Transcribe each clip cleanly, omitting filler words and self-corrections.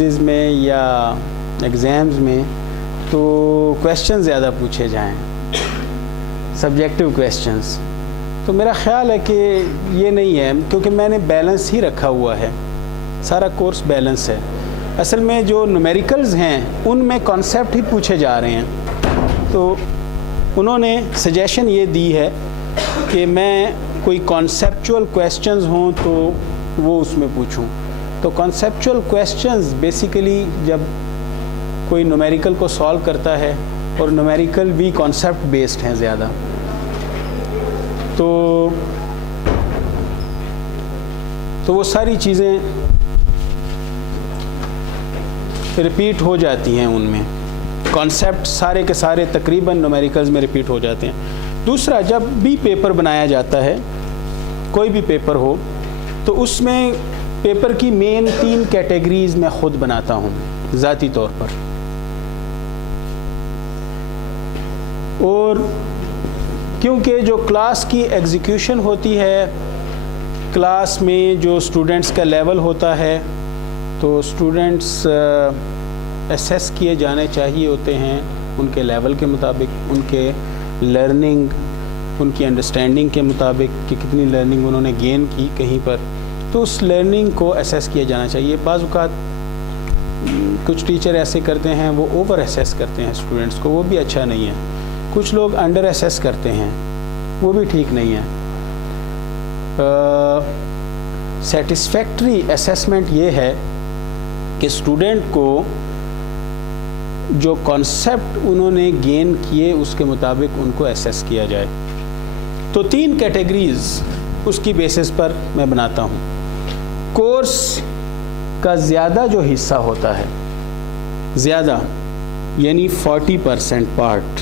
Quiz में या exams में तो क्वेश्चन ज़्यादा पूछे जाएं, सब्जेक्टिव क्वेश्चंस। तो मेरा ख़्याल है कि ये नहीं है, क्योंकि मैंने बैलेंस ही रखा हुआ है, सारा कोर्स बैलेंस है। असल में जो न्यूमेरिकल्स हैं उनमें कॉन्सेप्ट ही पूछे जा रहे हैं। तो उन्होंने सजेशन ये दी है कि मैं कोई कॉन्सेप्चुअल क्वेश्चंस हों तो वो उसमें पूछूं। तो कॉन्सेप्चुअल क्वेश्चंस बेसिकली जब कोई न्यूमेरिकल को सॉल्व करता है, और न्यूमेरिकल भी कॉन्सेप्ट बेस्ड हैं ज़्यादा, तो वो सारी चीज़ें रिपीट हो जाती हैं उनमें। कॉन्सेप्ट सारे के सारे तकरीबन न्यूमेरिकल्स में रिपीट हो जाते हैं। दूसरा, जब भी पेपर बनाया जाता है, कोई भी पेपर हो, तो उसमें पेपर की मेन 3 कैटेगरीज मैं ख़ुद बनाता हूँ ज़ाती तौर पर। और क्योंकि जो क्लास की एग्जीक्यूशन होती है, क्लास में जो स्टूडेंट्स का लेवल होता है, तो स्टूडेंट्स असेस किए जाने चाहिए होते हैं उनके लेवल के मुताबिक, उनके लर्निंग, उनकी अंडरस्टैंडिंग के मुताबिक कि कितनी लर्निंग उन्होंने गेन की कहीं पर, तो उस लर्निंग को असेस किया जाना चाहिए। बाज़ औक़ात कुछ टीचर ऐसे करते हैं, वो ओवर असेस करते हैं स्टूडेंट्स को, वो भी अच्छा नहीं है। कुछ लोग अंडर असेस करते हैं, वो भी ठीक नहीं है। सेटिस्फैक्ट्री असेसमेंट ये है कि स्टूडेंट को जो कॉन्सेप्ट उन्होंने गेन किए उसके मुताबिक उनको असेस किया जाए। तो 3 कैटेगरीज उसकी बेसिस पर मैं बनाता हूँ। कोर्स का ज़्यादा जो हिस्सा होता है, ज़्यादा यानी 40% पार्ट,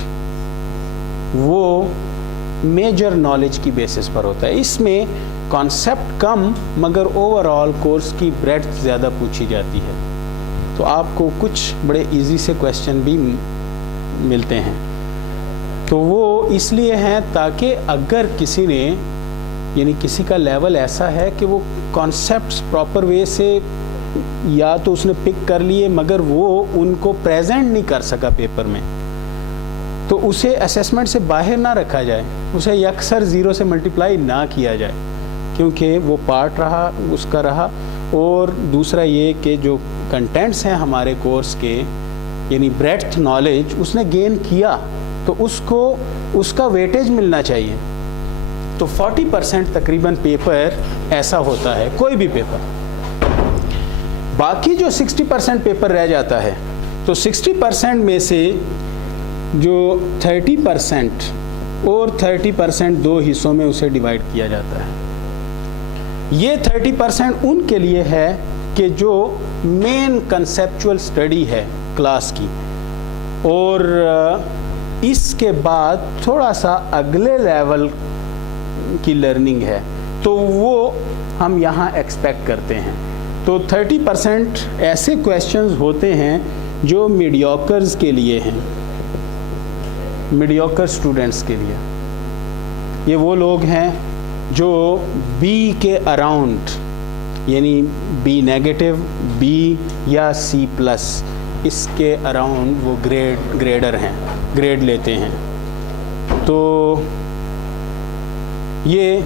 वो मेजर नॉलेज की बेसिस पर होता है। इसमें कॉन्सेप्ट कम मगर ओवरऑल कोर्स की ब्रेड्थ ज़्यादा पूछी जाती है। तो आपको कुछ बड़े इजी से क्वेश्चन भी मिलते हैं। तो वो इसलिए हैं ताकि अगर किसी ने, यानी किसी का लेवल ऐसा है कि वो कॉन्सेप्ट्स प्रॉपर वे से या तो उसने पिक कर लिए मगर वो उनको प्रेजेंट नहीं कर सका पेपर में, तो उसे असेसमेंट से बाहर ना रखा जाए, उसे यकसर 0 से मल्टीप्लाई ना किया जाए, क्योंकि वो पार्ट रहा उसका रहा। और दूसरा ये कि जो कंटेंट्स हैं हमारे कोर्स के, यानी ब्रेड्थ नॉलेज उसने गेन किया, तो उसको उसका वेटेज मिलना चाहिए। तो 40% तकरीबन पेपर ऐसा होता है, कोई भी पेपर। बाकी जो 60% पेपर रह जाता है, तो 60% में से जो 30% और 30% 2 हिस्सों में उसे डिवाइड किया जाता है। ये 30% उनके लिए है कि जो मेन कंसेप्चुअल स्टडी है क्लास की, और इसके बाद थोड़ा सा अगले लेवल की लर्निंग है, तो वो हम यहाँ एक्सपेक्ट करते हैं। तो 30% ऐसे क्वेश्चंस होते हैं जो मीडियोकर्स के लिए हैं, मीडियोकर स्टूडेंट्स के लिए। ये वो लोग हैं जो बी के अराउंड, यानी बी नेगेटिव, बी या सी प्लस, इसके अराउंड वो ग्रेडर हैं, ग्रेड लेते हैं। तो ये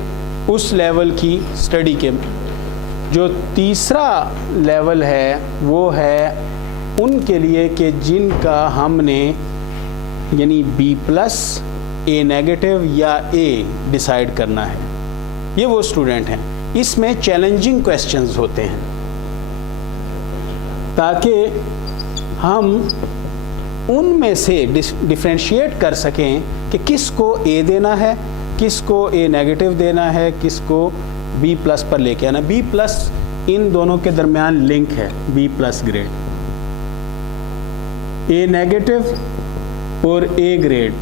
उस लेवल की स्टडी के। जो तीसरा लेवल है वो है उनके लिए कि जिनका हमने यानी बी प्लस, ए नेगेटिव या ए डिसाइड करना है। ये वो स्टूडेंट हैं। इसमें चैलेंजिंग क्वेश्चंस होते हैं ताकि हम उनमें से डिफरेंशिएट कर सकें कि किसको ए देना है, किसको ए नेगेटिव देना है, किसको बी प्लस पर लेके आना। बी प्लस इन दोनों के दरमियान लिंक है, बी प्लस ग्रेड। ए नेगेटिव और ए ग्रेड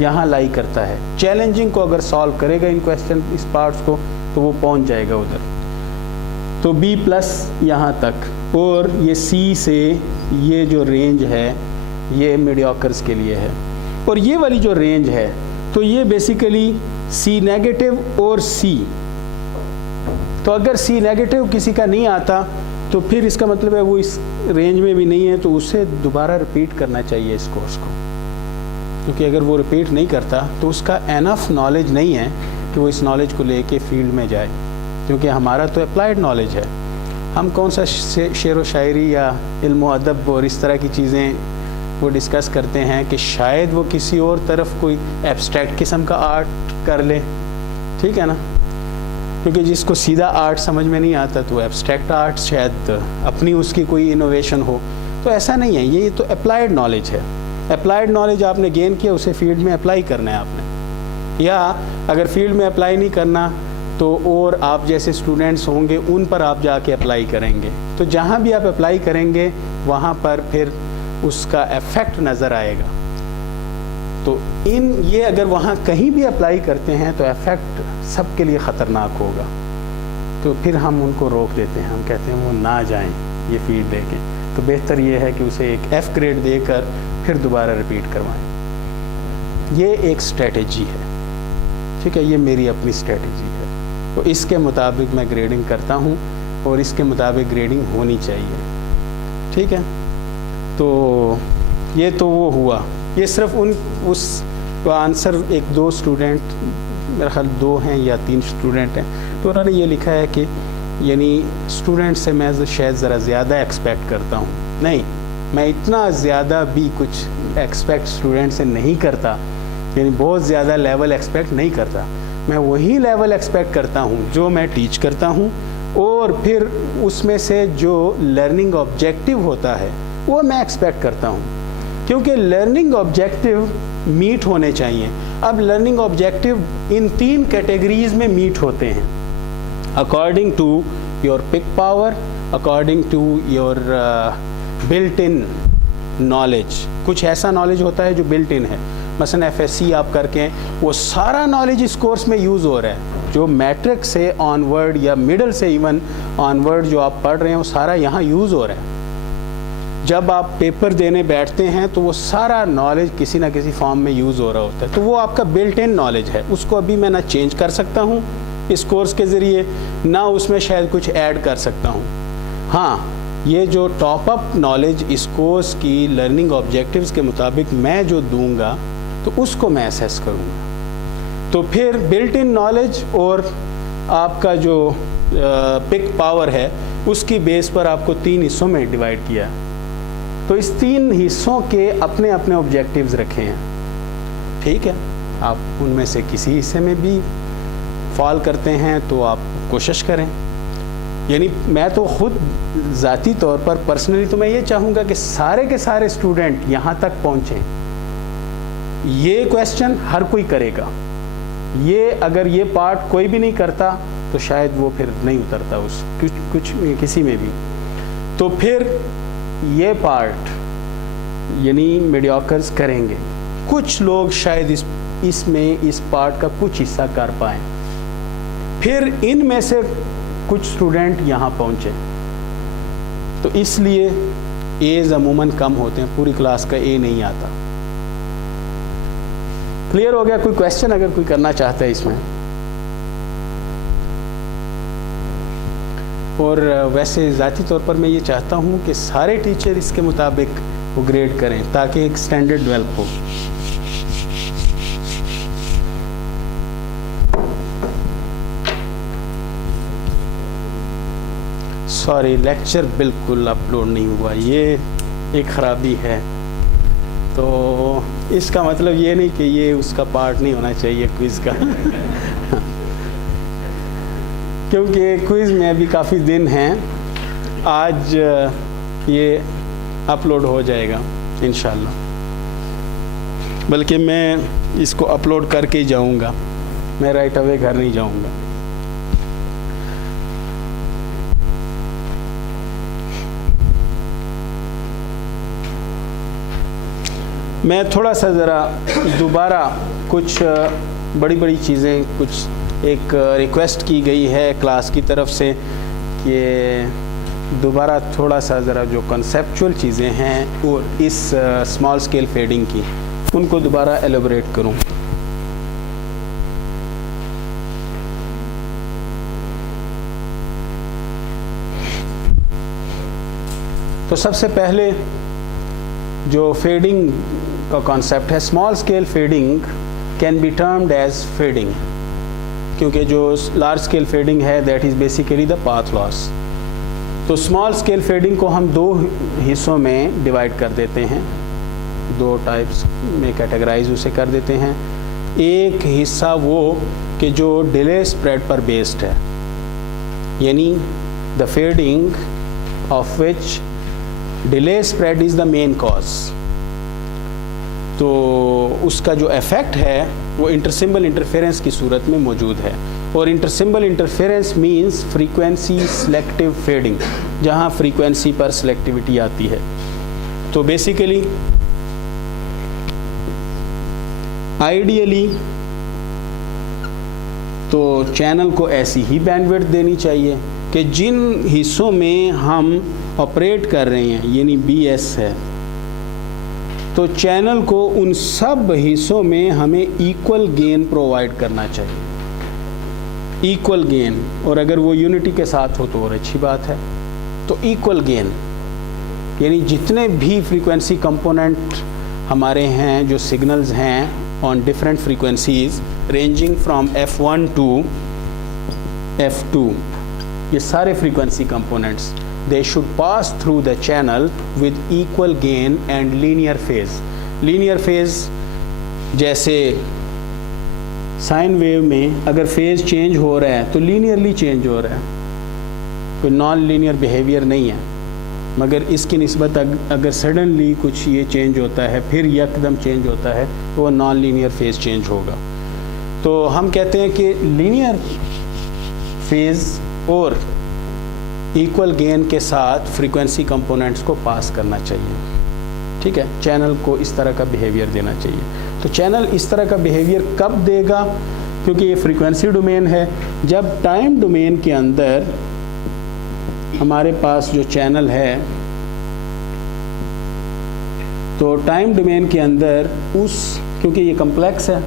यहाँ लाई करता है। चैलेंजिंग को अगर सॉल्व करेगा इन क्वेश्चन, इस पार्ट्स को, तो वो पहुँच जाएगा उधर। तो बी प्लस यहाँ तक, और ये सी से ये जो रेंज है ये मीडियोकर्स के लिए है। और ये वाली जो रेंज है तो ये बेसिकली सी नेगेटिव और सी। तो अगर सी नेगेटिव किसी का नहीं आता तो फिर इसका मतलब है वो इस रेंज में भी नहीं है, तो उसे दोबारा रिपीट करना चाहिए इस कोर्स को, क्योंकि अगर वो रिपीट नहीं करता तो उसका एनफ नॉलेज नहीं है कि वो इस नॉलेज को लेके फील्ड में जाए, क्योंकि हमारा तो अप्लाइड नॉलेज है। हम कौन सा शेर व शायरी या इल्म अदब और इस तरह की चीज़ें वो डिस्कस करते हैं कि शायद वो किसी और तरफ कोई एब्स्ट्रैक्ट किस्म का आर्ट कर ले, ठीक है ना, क्योंकि जिसको सीधा आर्ट समझ में नहीं आता तो एब्स्ट्रैक्ट आर्ट शायद अपनी उसकी कोई इनोवेशन हो। तो ऐसा नहीं है, ये तो अप्लाइड नॉलेज है। अप्लाइड नॉलेज आपने गेन किया, उसे फील्ड में अप्लाई करना है आपने, या अगर फील्ड में अप्लाई नहीं करना तो और आप जैसे स्टूडेंट्स होंगे उन पर आप जाके अप्लाई करेंगे, तो जहाँ भी आप अप्लाई करेंगे वहाँ पर फिर उसका इफ़ेक्ट नज़र आएगा। तो ये अगर वहाँ कहीं भी अप्लाई करते हैं तो इफ़ेक्ट सबके लिए ख़तरनाक होगा, तो फिर हम उनको रोक देते हैं, हम कहते हैं वो ना जाएं ये फील्ड लेके। तो बेहतर ये है कि उसे एक F ग्रेड देकर फिर दोबारा रिपीट करवाएं। ये एक स्ट्रेटजी है, ठीक है, ये मेरी अपनी स्ट्रेटजी है। तो इसके मुताबिक मैं ग्रेडिंग करता हूँ और इसके मुताबिक ग्रेडिंग होनी चाहिए, ठीक है। तो ये तो वो हुआ, ये सिर्फ उस आंसर एक दो स्टूडेंट, मेरा ख्याल 2 हैं या 3 स्टूडेंट हैं, तो उन्होंने ये लिखा है कि यानी स्टूडेंट से मैं शायद ज़रा ज़्यादा एक्सपेक्ट करता हूँ। नहीं, मैं इतना ज़्यादा भी कुछ एक्सपेक्ट स्टूडेंट से नहीं करता, यानी बहुत ज़्यादा लेवल एक्सपेक्ट नहीं करता। मैं वही लेवल एक्सपेक्ट करता हूँ जो मैं टीच करता हूँ, और फिर उसमें से जो लर्निंग ऑब्जेक्टिव होता है वो मैं एक्सपेक्ट करता हूँ, क्योंकि लर्निंग ऑब्जेक्टिव मीट होने चाहिए। अब लर्निंग ऑब्जेक्टिव इन 3 कैटेगरीज में मीट होते हैं, according to your pick power, according to your built in knowledge. कुछ ऐसा नॉलेज होता है जो बिल्ट इन है, मसलन FSC आप करके वो सारा नॉलेज इस कोर्स में यूज़ हो रहा है, जो मैट्रिक से ऑनवर्ड या मिडल से इवन ऑनवर्ड जो आप पढ़ रहे हैं वो सारा यहाँ यूज़ हो रहा है। जब आप पेपर देने बैठते हैं तो वो सारा नॉलेज किसी ना किसी फॉर्म में यूज़ हो रहा होता है, तो वो आपका बिल्ट इन नॉलेज है। उसको अभी मैं ना चेंज कर सकता हूँ इस कोर्स के ज़रिए, ना उसमें शायद कुछ ऐड कर सकता हूँ। हाँ, ये जो टॉप अप नॉलेज इस कोर्स की लर्निंग ऑब्जेक्टिव्स के मुताबिक मैं जो दूंगा तो उसको मैं असेस करूँगा। तो फिर बिल्ट इन नॉलेज और आपका जो पिक पावर है उसकी बेस पर आपको 3 हिस्सों में डिवाइड किया। तो इस 3 हिस्सों के अपने अपने ऑब्जेक्टिव्स रखे हैं, ठीक है। आप उनमें से किसी हिस्से में भी फॉल करते हैं तो आप कोशिश करें। यानी मैं तो खुद ज़ाती तौर पर पर्सनली तो मैं ये चाहूँगा कि सारे के सारे स्टूडेंट यहाँ तक पहुँचें। ये क्वेश्चन हर कोई करेगा, ये अगर ये पार्ट कोई भी नहीं करता तो शायद वो फिर नहीं उतरता उस कुछ किसी में भी। तो फिर ये पार्ट यानी मीडियोकर्स करेंगे, कुछ लोग शायद इसमें इस पार्ट का कुछ हिस्सा कर पाएँ, फिर इनमें से कुछ स्टूडेंट यहाँ पहुँचे। तो इसलिए एज अमूमन कम होते हैं, पूरी क्लास का ए नहीं आता। क्लियर हो गया? कोई क्वेश्चन अगर कोई करना चाहता है इसमें? और वैसे ज़ाती तौर पर मैं ये चाहता हूँ कि सारे टीचर इसके मुताबिक वो ग्रेड करें ताकि एक स्टैंडर्ड डेवलप हो। सॉरी, लेक्चर बिल्कुल अपलोड नहीं हुआ, ये एक ख़राबी है। तो इसका मतलब ये नहीं कि ये उसका पार्ट नहीं होना चाहिए क्विज़ का क्योंकि क्विज़ में अभी काफ़ी दिन हैं, आज ये अपलोड हो जाएगा इंशाल्लाह, बल्कि मैं इसको अपलोड करके ही जाऊंगा, मैं राइट अवे घर नहीं जाऊंगा। मैं थोड़ा सा ज़रा दोबारा कुछ बड़ी बड़ी चीज़ें, कुछ एक रिक्वेस्ट की गई है क्लास की तरफ से कि दोबारा थोड़ा सा ज़रा जो कॉन्सेप्चुअल चीज़ें हैं और इस स्मॉल स्केल फेडिंग की, उनको दोबारा एलेबोरेट करूं। तो सबसे पहले जो फेडिंग का कॉन्सेप्ट है, small scale fading can be termed as fading, क्योंकि जो लार्ज स्केल फेडिंग है that is basically the path loss. तो स्मॉल स्केल फेडिंग को हम दो हिस्सों में डिवाइड कर देते हैं, दो टाइप्स में कैटेगराइज उसे कर देते हैं। एक हिस्सा वो कि जो डिले स्प्रेड पर बेस्ड है, यानी the fading of which delay spread is the main cause. तो उसका जो इफ़ेक्ट है वो इंटरसिम्बल इंटरफेरेंस की सूरत में मौजूद है, और intersymbol interference means frequency selective fading, जहां फ्रीक्वेंसी पर सिलेक्टिविटी आती है। तो बेसिकली आइडियली तो चैनल को ऐसी ही बैंडविड्थ देनी चाहिए कि जिन हिस्सों में हम ऑपरेट कर रहे हैं, यानी BS है, तो चैनल को उन सब हिस्सों में हमें इक्वल गेन प्रोवाइड करना चाहिए, इक्वल गेन। और अगर वो यूनिटी के साथ हो तो और अच्छी बात है। तो इक्वल गेन यानी जितने भी फ्रीक्वेंसी कंपोनेंट हमारे हैं, जो सिग्नल्स हैं on different frequencies ranging from F1 to F2, ये सारे frequency components they should pass through the channel with equal gain and linear phase. Linear phase जैसे साइन वेव में अगर फेज चेंज हो रहा है तो लीनियरली चेंज हो रहा है, कोई नॉन लीनियर बिहेवियर नहीं है। मगर इसकी निस्बत अगर सडनली कुछ ये चेंज होता है फिर यकदम चेंज होता है तो वो नॉन लीनियर फेज चेंज होगा। तो हम कहते हैं कि लीनियर फेज और इक्वल गेन के साथ फ्रीक्वेंसी कंपोनेंट्स को पास करना चाहिए। ठीक है, चैनल को इस तरह का बिहेवियर देना चाहिए। तो चैनल इस तरह का बिहेवियर कब देगा? क्योंकि ये फ्रीक्वेंसी डोमेन है। जब टाइम डोमेन के अंदर हमारे पास जो चैनल है, तो टाइम डोमेन के अंदर क्योंकि ये कम्प्लेक्स है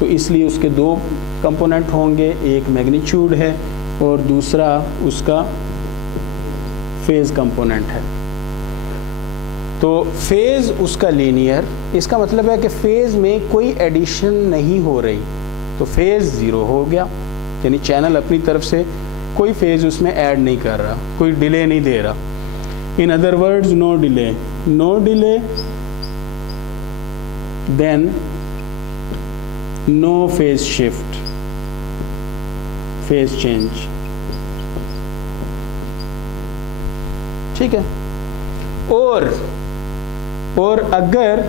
तो इसलिए उसके दो कंपोनेंट होंगे, एक मैग्नीट्यूड है और दूसरा उसका फेज कंपोनेंट है। तो फेज उसका लीनियर, इसका मतलब है कि फेज में कोई एडिशन नहीं हो रही, तो फेज ज़ीरो हो गया, यानी चैनल अपनी तरफ से कोई फेज उसमें ऐड नहीं कर रहा, कोई डिले नहीं दे रहा। In other words no delay, no delay then no phase shift, phase change. ठीक है, और अगर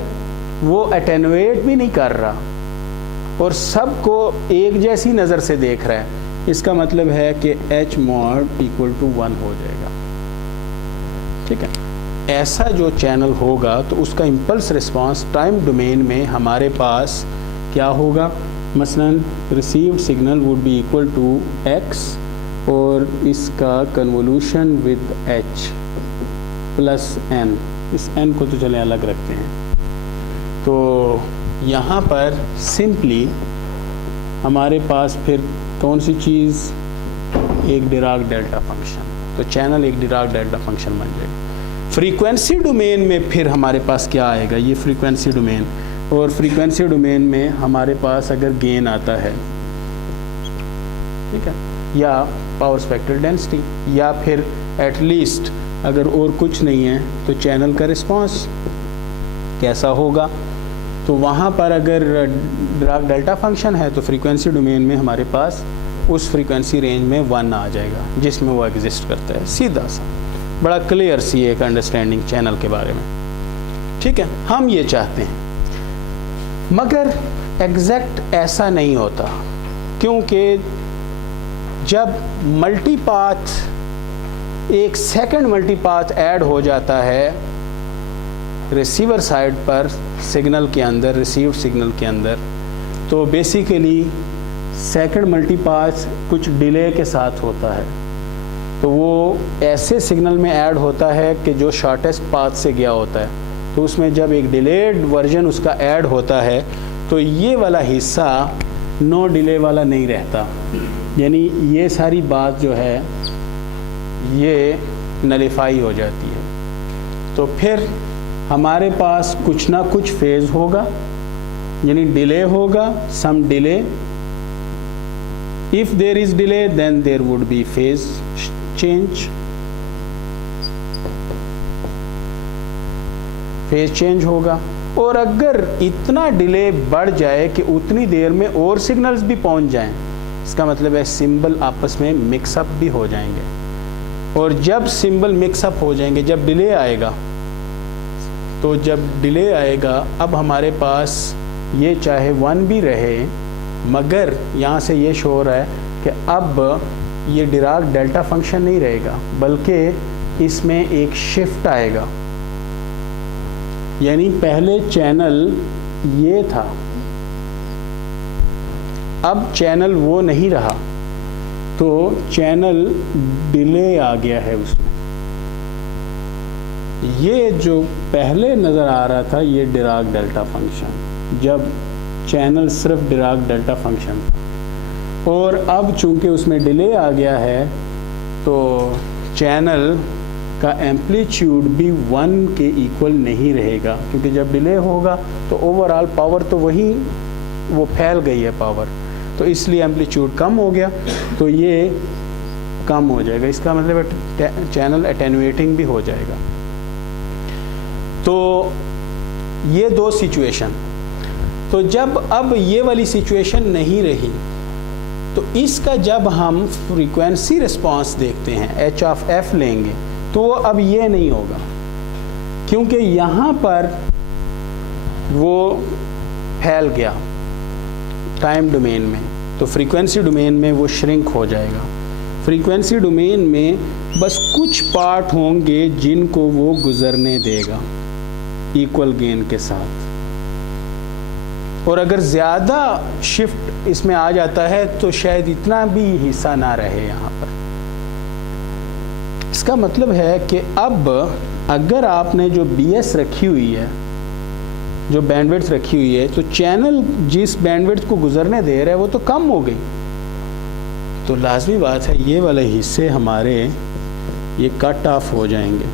वो अटेनुएट भी नहीं कर रहा और सबको एक जैसी नज़र से देख रहा है, इसका मतलब है कि H mod इक्वल टू 1 हो जाएगा। ठीक है, ऐसा जो चैनल होगा तो उसका इम्पल्स रिस्पांस टाइम डोमेन में हमारे पास क्या होगा? मसलन received signal would be equal to x और इसका convolution with h plus n। इस n को तो चले अलग रखते हैं। तो यहाँ पर सिंपली हमारे पास फिर कौन सी चीज़? एक डिराक डेल्टा फंक्शन। तो चैनल एक डिराक डेल्टा फंक्शन बन जाएगा। फ्रीक्वेंसी डोमेन में फिर हमारे पास क्या आएगा? ये फ्रीक्वेंसी डोमेन, और फ्रीक्वेंसी डोमेन में हमारे पास अगर गेन आता है, ठीक है, या पावर स्पेक्ट्रल डेंसिटी, या फिर एटलीस्ट अगर और कुछ नहीं है तो चैनल का रिस्पांस कैसा होगा? तो वहाँ पर अगर डिराक डेल्टा फंक्शन है तो फ्रीक्वेंसी डोमेन में हमारे पास उस फ्रीक्वेंसी रेंज में 1 आ जाएगा जिसमें वो एग्जिस्ट करता है। सीधा सा, बड़ा क्लियर सी एक अंडरस्टैंडिंग चैनल के बारे में। ठीक है, हम ये चाहते हैं, मगर एग्जैक्ट ऐसा नहीं होता, क्योंकि जब मल्टीपाथ, एक सेकंड मल्टीपाथ ऐड हो जाता है रिसीवर साइड पर सिग्नल के अंदर, रिसीव्ड सिग्नल के अंदर, तो बेसिकली सेकंड मल्टीपाथ कुछ डिले के साथ होता है। तो वो ऐसे सिग्नल में ऐड होता है कि जो शॉर्टेस्ट पाथ से गया होता है, तो उसमें जब एक डिलेड वर्जन उसका ऐड होता है तो ये वाला हिस्सा नो डिले वाला नहीं रहता, यानी ये सारी बात जो है ये नलिफाई हो जाती है। तो फिर हमारे पास कुछ ना कुछ फेज होगा, यानी डिले होगा, some delay. If there is delay then there would be phase change. Phase change होगा. और अगर इतना डिले बढ़ जाए कि उतनी देर में और सिग्नल्स भी पहुंच जाएं, इसका मतलब है सिंबल आपस में मिक्सअप भी हो जाएंगे. और जब सिंबल मिक्सअप हो जाएंगे, जब डिले आएगा, तो जब डिले आएगा अब हमारे पास ये चाहे 1 भी रहे, मगर यहाँ से ये शो हो रहा है कि अब ये डिराक डेल्टा फंक्शन नहीं रहेगा, बल्कि इसमें एक शिफ्ट आएगा. यानी पहले चैनल ये था, अब चैनल वो नहीं रहा, तो चैनल डिले आ गया है उसमें. ये जो पहले नज़र आ रहा था ये डिराक डेल्टा फंक्शन, जब चैनल सिर्फ डिराक डेल्टा फंक्शन था, और अब चूंकि उसमें डिले आ गया है तो चैनल का एम्पलीट्यूड भी 1 के इक्वल नहीं रहेगा, क्योंकि जब डिले होगा तो ओवरऑल पावर तो वही वो फैल गई है पावर, तो इसलिए एम्पलीट्यूड कम हो गया, तो ये कम हो जाएगा. इसका मतलब चैनल एटेन्यूएटिंग भी हो जाएगा. तो ये 2 सिचुएशन. तो जब अब ये वाली सिचुएशन नहीं रही, तो इसका जब हम फ्रीक्वेंसी रिस्पांस देखते हैं, h ऑफ f लेंगे, तो अब ये नहीं होगा, क्योंकि यहाँ पर वो फैल गया टाइम डोमेन में, तो फ्रीक्वेंसी डोमेन में वो श्रिंक हो जाएगा. फ्रीक्वेंसी डोमेन में बस कुछ पार्ट होंगे जिनको वो गुजरने देगा इक्वल गेन के साथ. और अगर ज़्यादा शिफ्ट इसमें आ जाता है तो शायद इतना भी हिस्सा ना रहे यहाँ पर. इसका मतलब है कि अब अगर आपने जो BS रखी हुई है, जो बैंडविड्थ रखी हुई है, तो चैनल जिस बैंडविड्थ को गुजरने दे रहा है वो तो कम हो गई, तो लाजमी बात है ये वाले हिस्से हमारे ये कट ऑफ हो जाएंगे.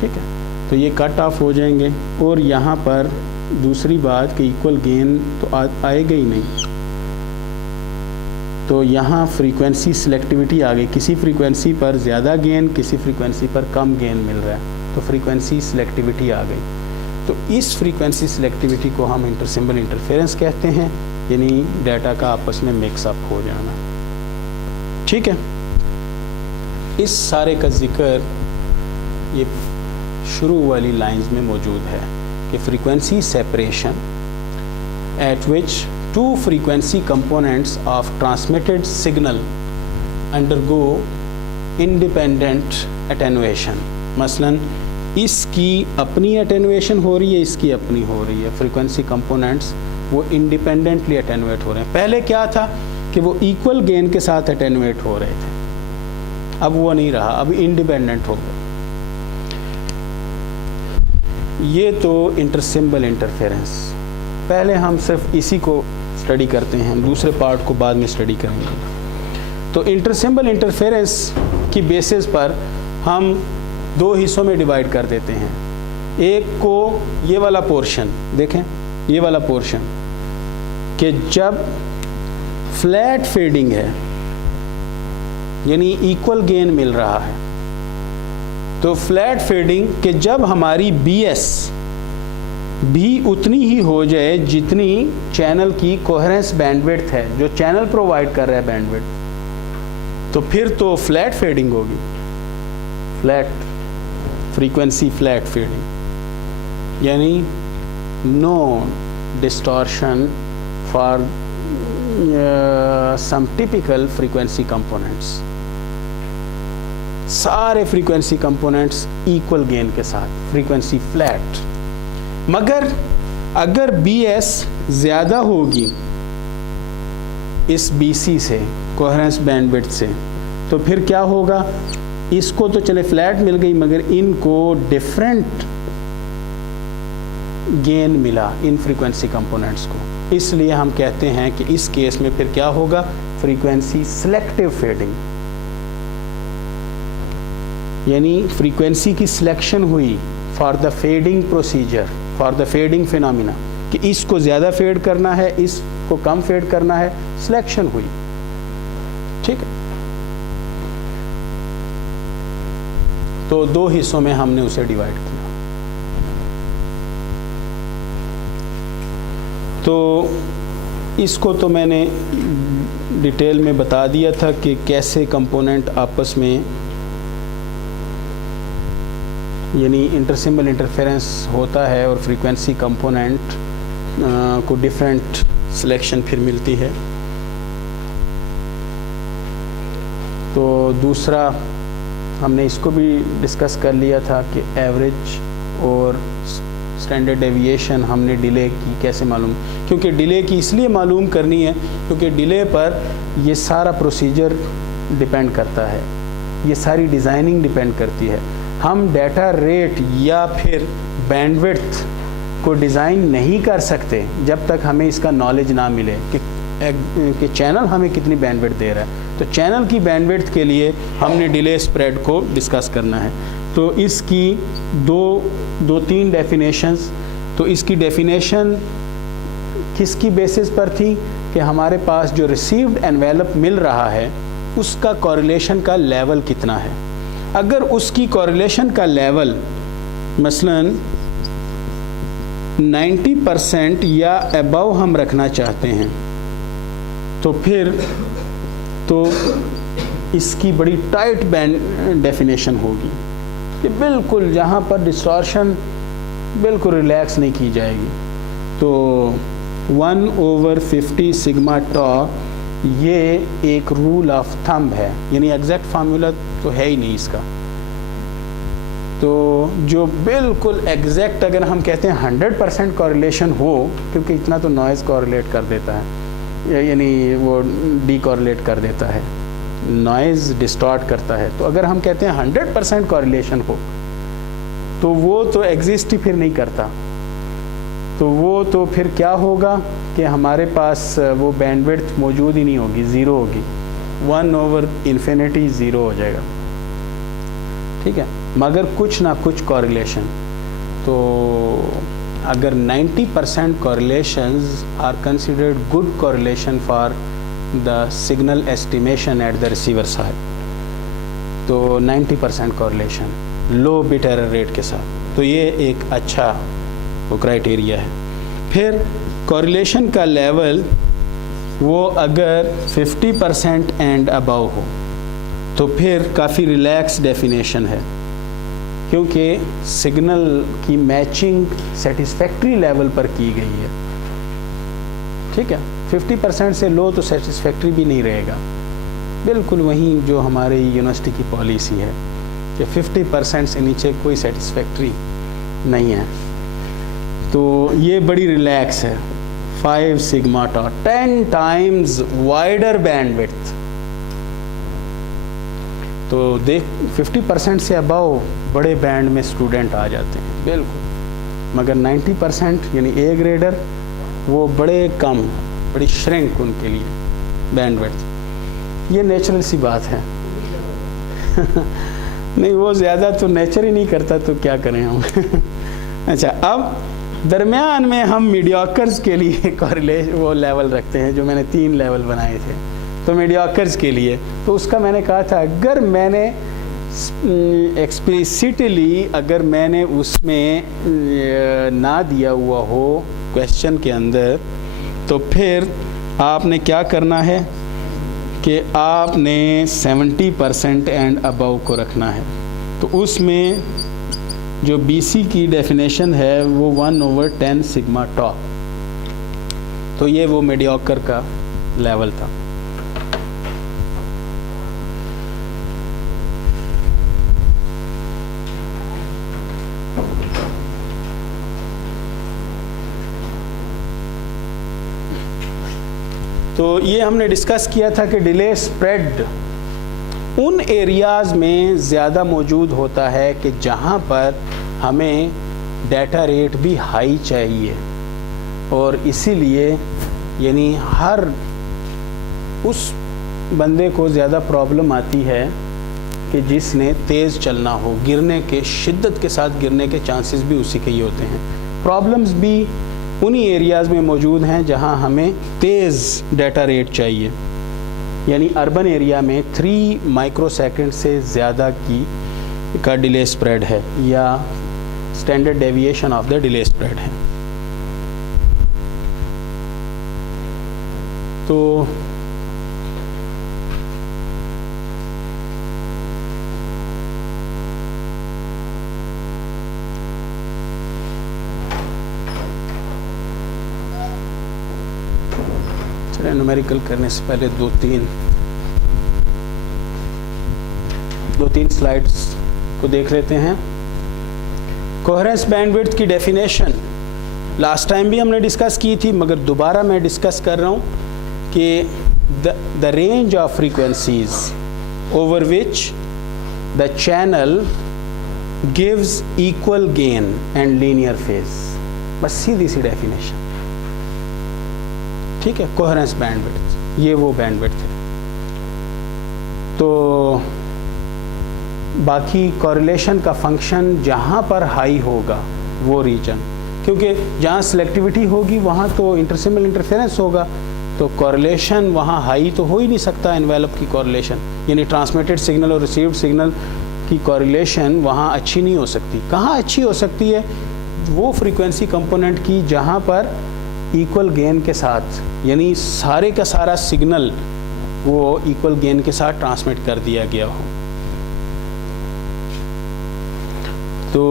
ठीक है, तो ये कट ऑफ हो जाएंगे. और यहाँ पर दूसरी बात कि इक्वल गेन तो आएगा ही नहीं, तो यहाँ फ्रीक्वेंसी सिलेक्टिविटी आ गई. किसी फ्रीक्वेंसी पर ज़्यादा गेन, किसी फ्रीक्वेंसी पर कम गेन मिल रहा है, तो फ्रीक्वेंसी सिलेक्टिविटी आ गई. तो इस फ्रीक्वेंसी सिलेक्टिविटी को हम इंटरसिम्बल इंटरफेरेंस कहते हैं, यानी डाटा का आपस में मिक्सअप हो जाना. ठीक है, इस सारे का जिक्र ये शुरू वाली लाइंस में मौजूद है कि frequency separation eight which 2 frequency components of transmitted signal undergo independent attenuation. मसलन इसकी अपनी attenuation हो रही है, इसकी अपनी हो रही है. फ्रीक्वेंसी कंपोनेंट्स वो इंडिपेंडेंटली अटेनुएट हो रहे हैं. पहले क्या था कि वो इक्वल गेन के साथ अटेनुएट हो रहे थे, अब वो नहीं रहा, अब इंडिपेंडेंट हो गए. ये तो इंटरसिम्बल इंटरफेरेंस. पहले हम सिर्फ इसी को स्टडी करते हैं, दूसरे पार्ट को बाद में स्टडी करेंगे. तो इंटरसिम्बल इंटरफेरेंस की बेसिस पर हम 2 हिस्सों में डिवाइड कर देते हैं. एक को ये वाला पोर्शन देखें, ये वाला पोर्शन कि जब फ्लैट फेडिंग है, यानी इक्वल गेन मिल रहा है, तो फ्लैट फेडिंग कि जब हमारी BS भी उतनी ही हो जाए जितनी चैनल की कोहेरेंस बैंडविड्थ है, जो चैनल प्रोवाइड कर रहा है बैंडविड्थ, तो फिर तो फ्लैट फेडिंग होगी. फ्लैट फ्रीक्वेंसी फ्लैट फेडिंग, यानी no distortion for some typical frequency components. सारे फ्रीक्वेंसी कंपोनेंट्स इक्वल गेन के साथ फ्रीक्वेंसी फ्लैट. मगर अगर BS ज़्यादा होगी इस BC से, कोहेरेंस बैंडविड्थ से, तो फिर क्या होगा, इसको तो चले फ्लैट मिल गई मगर इनको डिफरेंट गेन मिला इन फ्रीक्वेंसी कंपोनेंट्स को. इसलिए हम कहते हैं कि इस केस में फिर क्या होगा, फ्रीक्वेंसी सिलेक्टिव फेडिंग. यानी फ्रीक्वेंसी की सिलेक्शन हुई for the fading procedure, for the fading phenomena, कि इसको ज़्यादा फेड करना है, इसको कम फेड करना है, सिलेक्शन हुई। ठीक है, तो 2 हिस्सों में हमने उसे डिवाइड किया। तो इसको तो मैंने डिटेल में बता दिया था कि कैसे कंपोनेंट आपस में यानी इंटरसिम्बल इंटरफेरेंस होता है और फ्रीक्वेंसी कंपोनेंट को डिफरेंट सिलेक्शन फिर मिलती है। तो दूसरा हमने इसको भी डिस्कस कर लिया था कि एवरेज और स्टैंडर्ड डेविएशन हमने डिले की कैसे मालूम, क्योंकि डिले की इसलिए मालूम करनी है क्योंकि डिले पर ये सारा प्रोसीजर डिपेंड करता है, ये सारी डिज़ाइनिंग डिपेंड करती है। हम डाटा रेट या फिर बैंडविड्थ को डिज़ाइन नहीं कर सकते जब तक हमें इसका नॉलेज ना मिले कि चैनल हमें कितनी बैंडविड्थ दे रहा है। तो चैनल की बैंडविड्थ के लिए हमने डिले स्प्रेड को डिस्कस करना है। तो इसकी दो तीन डेफिनेशंस, तो इसकी डेफिनेशन किसकी बेसिस पर थी कि हमारे पास जो रिसीव्ड एनवेलप मिल रहा है उसका कोरिलेशन का लेवल कितना है। अगर उसकी कोरिलेशन का लेवल मसलन 90% या अबव हम रखना चाहते हैं तो फिर तो इसकी बड़ी टाइट बैंड डेफिनेशन होगी कि बिल्कुल जहाँ पर डिस्टॉर्शन बिल्कुल रिलैक्स नहीं की जाएगी। तो 1/50 सिग्मा टॉ ये एक रूल ऑफ थंब है, यानी एग्जैक्ट फार्मूला तो है ही नहीं इसका। तो जो बिल्कुल एग्जैक्ट अगर हम कहते हैं 100% कोरिलेशन हो, क्योंकि इतना तो नॉइज़ कोरिलेट कर देता है, यानी वो डी कोरिलेट कर देता है, नॉइज़ डिस्टॉर्ट करता है। तो अगर हम कहते हैं 100% कोरिलेशन हो तो वो तो एग्जिस्ट ही फिर नहीं करता। तो वो तो फिर क्या होगा कि हमारे पास वो बैंडविड्थ मौजूद ही नहीं होगी, ज़ीरो होगी, 1/∞ ज़ीरो हो जाएगा। ठीक है, मगर कुछ ना कुछ कोरिलेशन। तो अगर 90% correlations are considered good correlation for the signal estimation at the receiver side, तो 90% correlation low bit error rate के साथ, तो ये एक अच्छा वो क्राइटेरिया है। फिर कोरिलेशन का लेवल वो अगर 50% एंड अबव हो तो फिर काफ़ी रिलैक्स डेफिनेशन है, क्योंकि सिग्नल की मैचिंग सेटिस्फैक्ट्री लेवल पर की गई है। ठीक है, 50% से लो तो सेटिस्फैक्ट्री भी नहीं रहेगा, बिल्कुल वहीं जो हमारी यूनिवर्सिटी की पॉलिसी है कि 50% से नीचे कोई सेटिस्फैक्ट्री नहीं है। तो ये बड़ी रिलैक्स है, 5 सिग्मा टॉ, 10 टाइम्स वाइडर बैंडविड्थ। तो देख 50% से अबव बड़े बैंड में स्टूडेंट आ जाते हैं बिल्कुल, मगर 90% यानी ए ग्रेडर वो बड़े कम, बड़ी श्रिंक उनके लिए बैंडविड्थ। ये नेचुरल सी बात है नहीं वो ज़्यादा तो नेचर ही नहीं करता, तो क्या करें हम अच्छा, अब दरमियान में हम मीडियोकर्स के लिए वो लेवल रखते हैं, जो मैंने 3 लेवल बनाए थे। तो मीडियोकर्स के लिए तो उसका मैंने कहा था, अगर मैंने एक्सप्लिसिटली अगर मैंने उसमें ना दिया हुआ हो क्वेश्चन के अंदर, तो फिर आपने क्या करना है कि आपने 70% एंड अबव को रखना है। तो उसमें जो BC की डेफिनेशन है वो 1/10 सिग्मा टॉ, तो ये वो मीडियोकर का लेवल था। तो ये हमने डिस्कस किया था कि डिले स्प्रेड उन एरियाज़ में ज़्यादा मौजूद होता है कि जहाँ पर हमें डाटा रेट भी हाई चाहिए, और इसीलिए यानी हर उस बंदे को ज़्यादा प्रॉब्लम आती है कि जिसने तेज़ चलना हो, गिरने के शिद्दत के साथ गिरने के चांसेस भी उसी के ही होते हैं। प्रॉब्लम्स भी उन्हीं एरियाज़ में मौजूद हैं जहां हमें तेज़ डाटा रेट चाहिए, यानी अर्बन एरिया में 3 माइक्रोसेकंड से ज़्यादा का डिले स्प्रेड है या standard deviation of the delay spread है। तो न्यूमेरिकल करने से पहले दो तीन स्लाइड्स को देख लेते हैं। कोहेरेंस बैंडविड्थ की डेफिनेशन लास्ट टाइम भी हमने डिस्कस की थी, मगर दोबारा मैं डिस्कस कर रहा हूँ कि the range of frequencies over which the channel gives equal gain and linear phase. बस सीधी सी डेफिनेशन, ठीक है। कोहेरेंस बैंडविड्थ, ये वो बैंडविड्थ है। तो बाकी कोरिलेशन का फंक्शन जहाँ पर हाई होगा वो रीजन, क्योंकि जहाँ सिलेक्टिविटी होगी वहाँ तो इंटरसिम्बल इंटरफेरेंस होगा, तो कोरिलेशन वहाँ हाई तो हो ही नहीं सकता। एनवेलप की कोरिलेशन यानी ट्रांसमिटेड सिग्नल और रिसीव्ड सिग्नल की कोरिलेशन वहाँ अच्छी नहीं हो सकती। कहाँ अच्छी हो सकती है? वो फ्रीक्वेंसी कंपोनेंट की जहाँ पर इक्वल गेन के साथ, यानी सारे का सारा सिग्नल वो इक्वल गेन के साथ ट्रांसमिट कर दिया गया हो। तो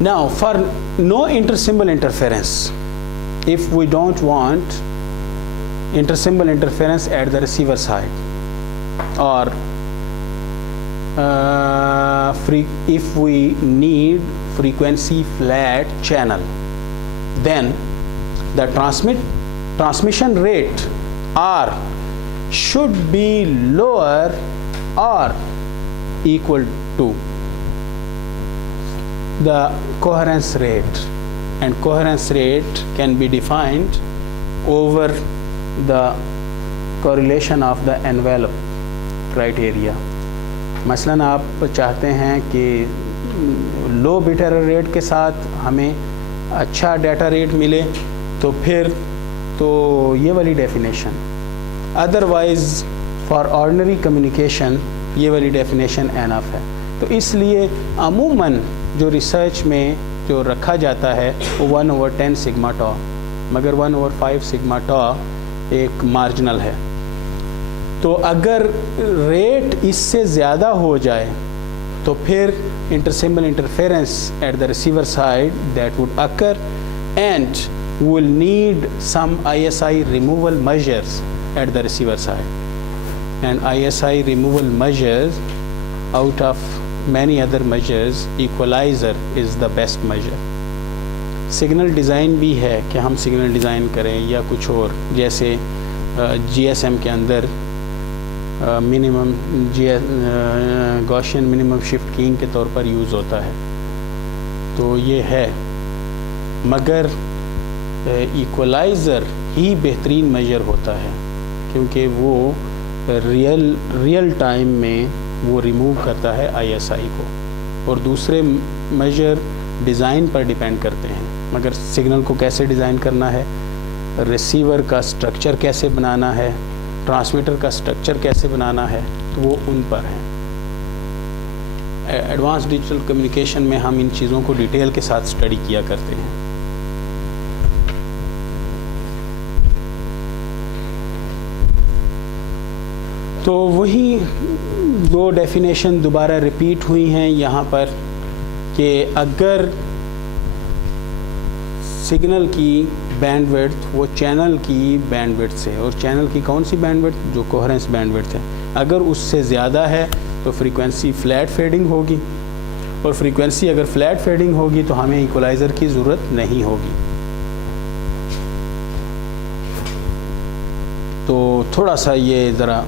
now for no intersymbol interference, if we don't want intersymbol interference at the receiver side, or if we need frequency flat channel, then the transmission rate R should be lower or equal to the coherence rate, and coherence rate can be defined over the correlation of the envelope criteria. मसलन आप चाहते हैं कि लो bit error rate के साथ हमें अच्छा data rate मिले, तो फिर तो ये वाली definition, otherwise for ordinary communication ये वाली डेफिनेशन एनफ है। तो इसलिए अमूमन जो रिसर्च में जो रखा जाता है वो 1/10 सिग्मा टॉ, मगर 1/5 सिग्मा टॉ एक मार्जिनल है। तो अगर रेट इससे ज़्यादा हो जाए तो फिर intersymbol interference at the receiver side that would occur, and will need some ISI removal measures at the receiver side, and ISI removal measures, out of many other measures, equalizer is the best measure. Signal design भी है कि हम signal design करें या कुछ और, जैसे GSM के अंदर minimum Gaussian minimum shift keying के तौर पर यूज़ होता है, तो ये है। मगर इक्वलाइज़र ही बेहतरीन मेजर होता है, क्योंकि वो रियल टाइम में वो रिमूव करता है ISI को, और दूसरे मेजर डिज़ाइन पर डिपेंड करते हैं। मगर सिग्नल को कैसे डिज़ाइन करना है, रिसीवर का स्ट्रक्चर कैसे बनाना है, ट्रांसमीटर का स्ट्रक्चर कैसे बनाना है, तो वो उन पर है। एडवांस डिजिटल कम्युनिकेशन में हम इन चीज़ों को डिटेल के साथ स्टडी किया करते हैं। तो वही दो डेफिनेशन दोबारा रिपीट हुई हैं यहाँ पर कि अगर सिग्नल की बैंडविड्थ वो चैनल की बैंडविड्थ से, और चैनल की कौन सी बैंडविड्थ, जो कोहेरेंस बैंडविड्थ है, अगर उससे ज़्यादा है तो फ्रीक्वेंसी फ्लैट फेडिंग होगी, और फ्रीक्वेंसी अगर फ्लैट फेडिंग होगी तो हमें इक्वलाइज़र की ज़रूरत नहीं होगी। तो थोड़ा सा ये ज़रा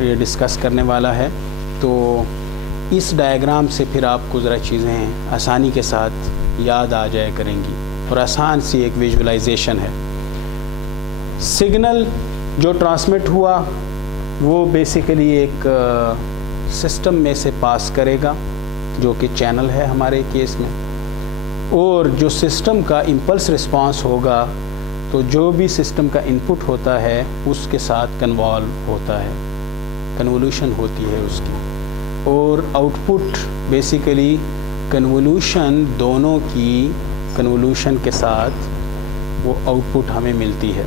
ये डिस्कस करने वाला है। तो इस डायग्राम से फिर आपको ज़रा चीज़ें आसानी के साथ याद आ जाया करेंगी, और आसान सी एक विजुअलाइजेशन है। सिग्नल जो ट्रांसमिट हुआ वो बेसिकली एक सिस्टम में से पास करेगा जो कि चैनल है हमारे केस में, और जो सिस्टम का इम्पल्स रिस्पांस होगा तो जो भी सिस्टम का इनपुट होता है उसके साथ कन्वॉल्व होता है, कन्वोल्यूशन होती है उसकी, और आउटपुट बेसिकली कन्वोल्यूशन दोनों की कन्वोल्यूशन के साथ वो आउटपुट हमें मिलती है।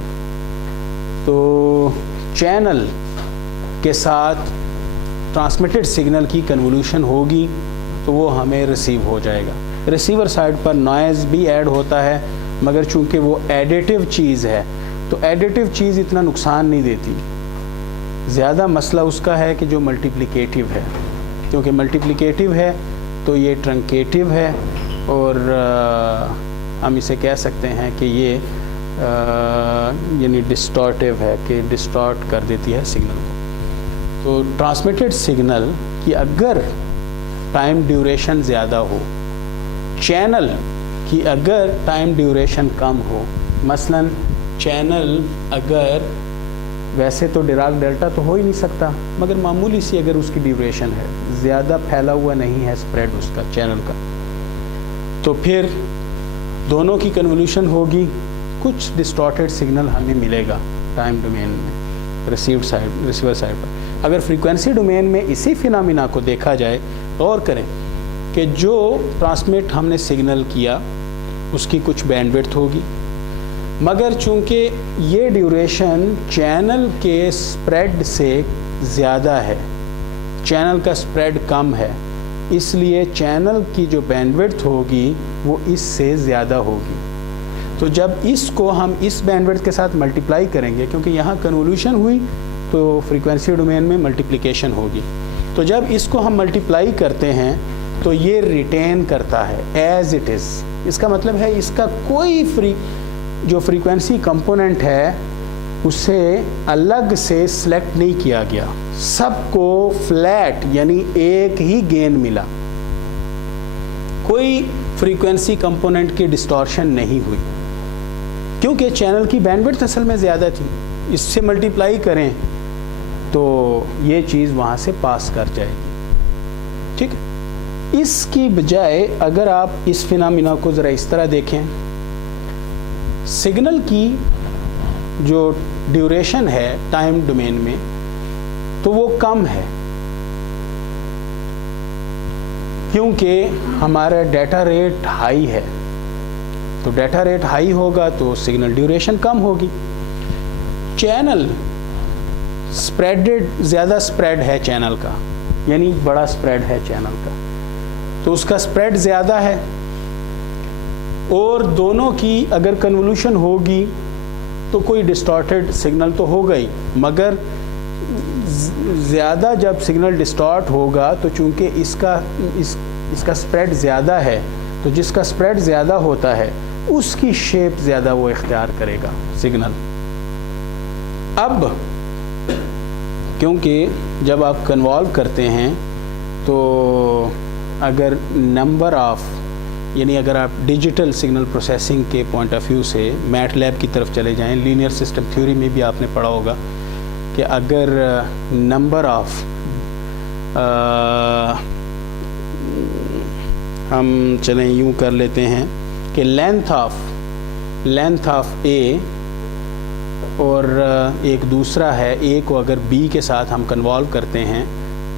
तो चैनल के साथ ट्रांसमिटेड सिग्नल की कन्वोल्यूशन होगी तो वो हमें रिसीव हो जाएगा। रिसीवर साइड पर नॉइज़ भी ऐड होता है, मगर चूंकि वो एडिटिव चीज़ है तो एडिटिव चीज़ इतना नुकसान नहीं देती। ज़्यादा मसला उसका है कि जो मल्टीप्लिकेटिव है, क्योंकि मल्टीप्लिकेटिव है तो ये ट्रंकेटिव है, और हम इसे कह सकते हैं कि ये यानी डिस्टॉर्टिव है कि डिस्टॉर्ट कर देती है सिग्नल को। तो ट्रांसमिटेड सिग्नल की अगर टाइम ड्यूरेशन ज़्यादा हो, चैनल की अगर टाइम ड्यूरेशन कम हो, मसलन चैनल अगर वैसे तो डिराक डेल्टा तो हो ही नहीं सकता, मगर मामूली सी अगर उसकी ड्यूरेशन है, ज़्यादा फैला हुआ नहीं है स्प्रेड उसका चैनल का, तो फिर दोनों की कन्वोल्यूशन होगी, कुछ डिस्टॉर्टेड सिग्नल हमें मिलेगा टाइम डोमेन में रिसीवर साइड पर। अगर फ्रीक्वेंसी डोमेन में इसी फिनोमिना को देखा जाए, गौर करें कि जो ट्रांसमिट हमने सिग्नल किया उसकी कुछ बैंडविड्थ होगी, मगर चूंकि ये ड्यूरेशन चैनल के स्प्रेड से ज़्यादा है, चैनल का स्प्रेड कम है, इसलिए चैनल की जो बैंडविड्थ होगी वो इससे ज़्यादा होगी। तो जब इसको हम इस बैंडविड्थ के साथ मल्टीप्लाई करेंगे, क्योंकि यहाँ कन्वोल्यूशन हुई तो फ्रीक्वेंसी डोमेन में मल्टीप्लिकेशन होगी, तो जब इसको हम मल्टीप्लाई करते हैं तो ये रिटेन करता है एज इट इज़। इसका मतलब है इसका कोई जो फ्रीक्वेंसी कंपोनेंट है उसे अलग से सिलेक्ट नहीं किया गया, सबको फ्लैट यानी एक ही गेन मिला, कोई फ्रीक्वेंसी कंपोनेंट की डिस्टॉर्शन नहीं हुई, क्योंकि चैनल की बैंडविड्थ असल में ज़्यादा थी। इससे मल्टीप्लाई करें तो ये चीज़ वहाँ से पास कर जाएगी, ठीक है। इसकी बजाय अगर आप इस फिनोमिना को ज़रा इस तरह देखें, सिग्नल की जो ड्यूरेशन है टाइम डोमेन में तो वो कम है, क्योंकि हमारा डाटा रेट हाई है, तो डाटा रेट हाई होगा तो सिग्नल ड्यूरेशन कम होगी। चैनल स्प्रेडेड, ज़्यादा स्प्रेड है चैनल का, यानी बड़ा स्प्रेड है चैनल का, तो उसका स्प्रेड ज़्यादा है, और दोनों की अगर कन्वोल्यूशन होगी तो कोई डिस्टॉर्टेड सिग्नल तो होगा ही, मगर ज़्यादा जब सिग्नल डिस्टॉर्ट होगा तो चूंकि इसका स्प्रेड ज़्यादा है, तो जिसका स्प्रेड ज़्यादा होता है उसकी शेप ज़्यादा वो इख्तियार करेगा सिग्नल। अब क्योंकि जब आप कन्वॉल्व करते हैं तो अगर नंबर ऑफ, यानी अगर आप डिजिटल सिग्नल प्रोसेसिंग के पॉइंट ऑफ व्यू से मैटलैब की तरफ चले जाएं, लीनियर सिस्टम थ्योरी में भी आपने पढ़ा होगा कि अगर नंबर ऑफ हम चलें यूँ कर लेते हैं कि लेंथ ऑफ ए और एक दूसरा है ए को अगर बी के साथ हम कन्वॉल्व करते हैं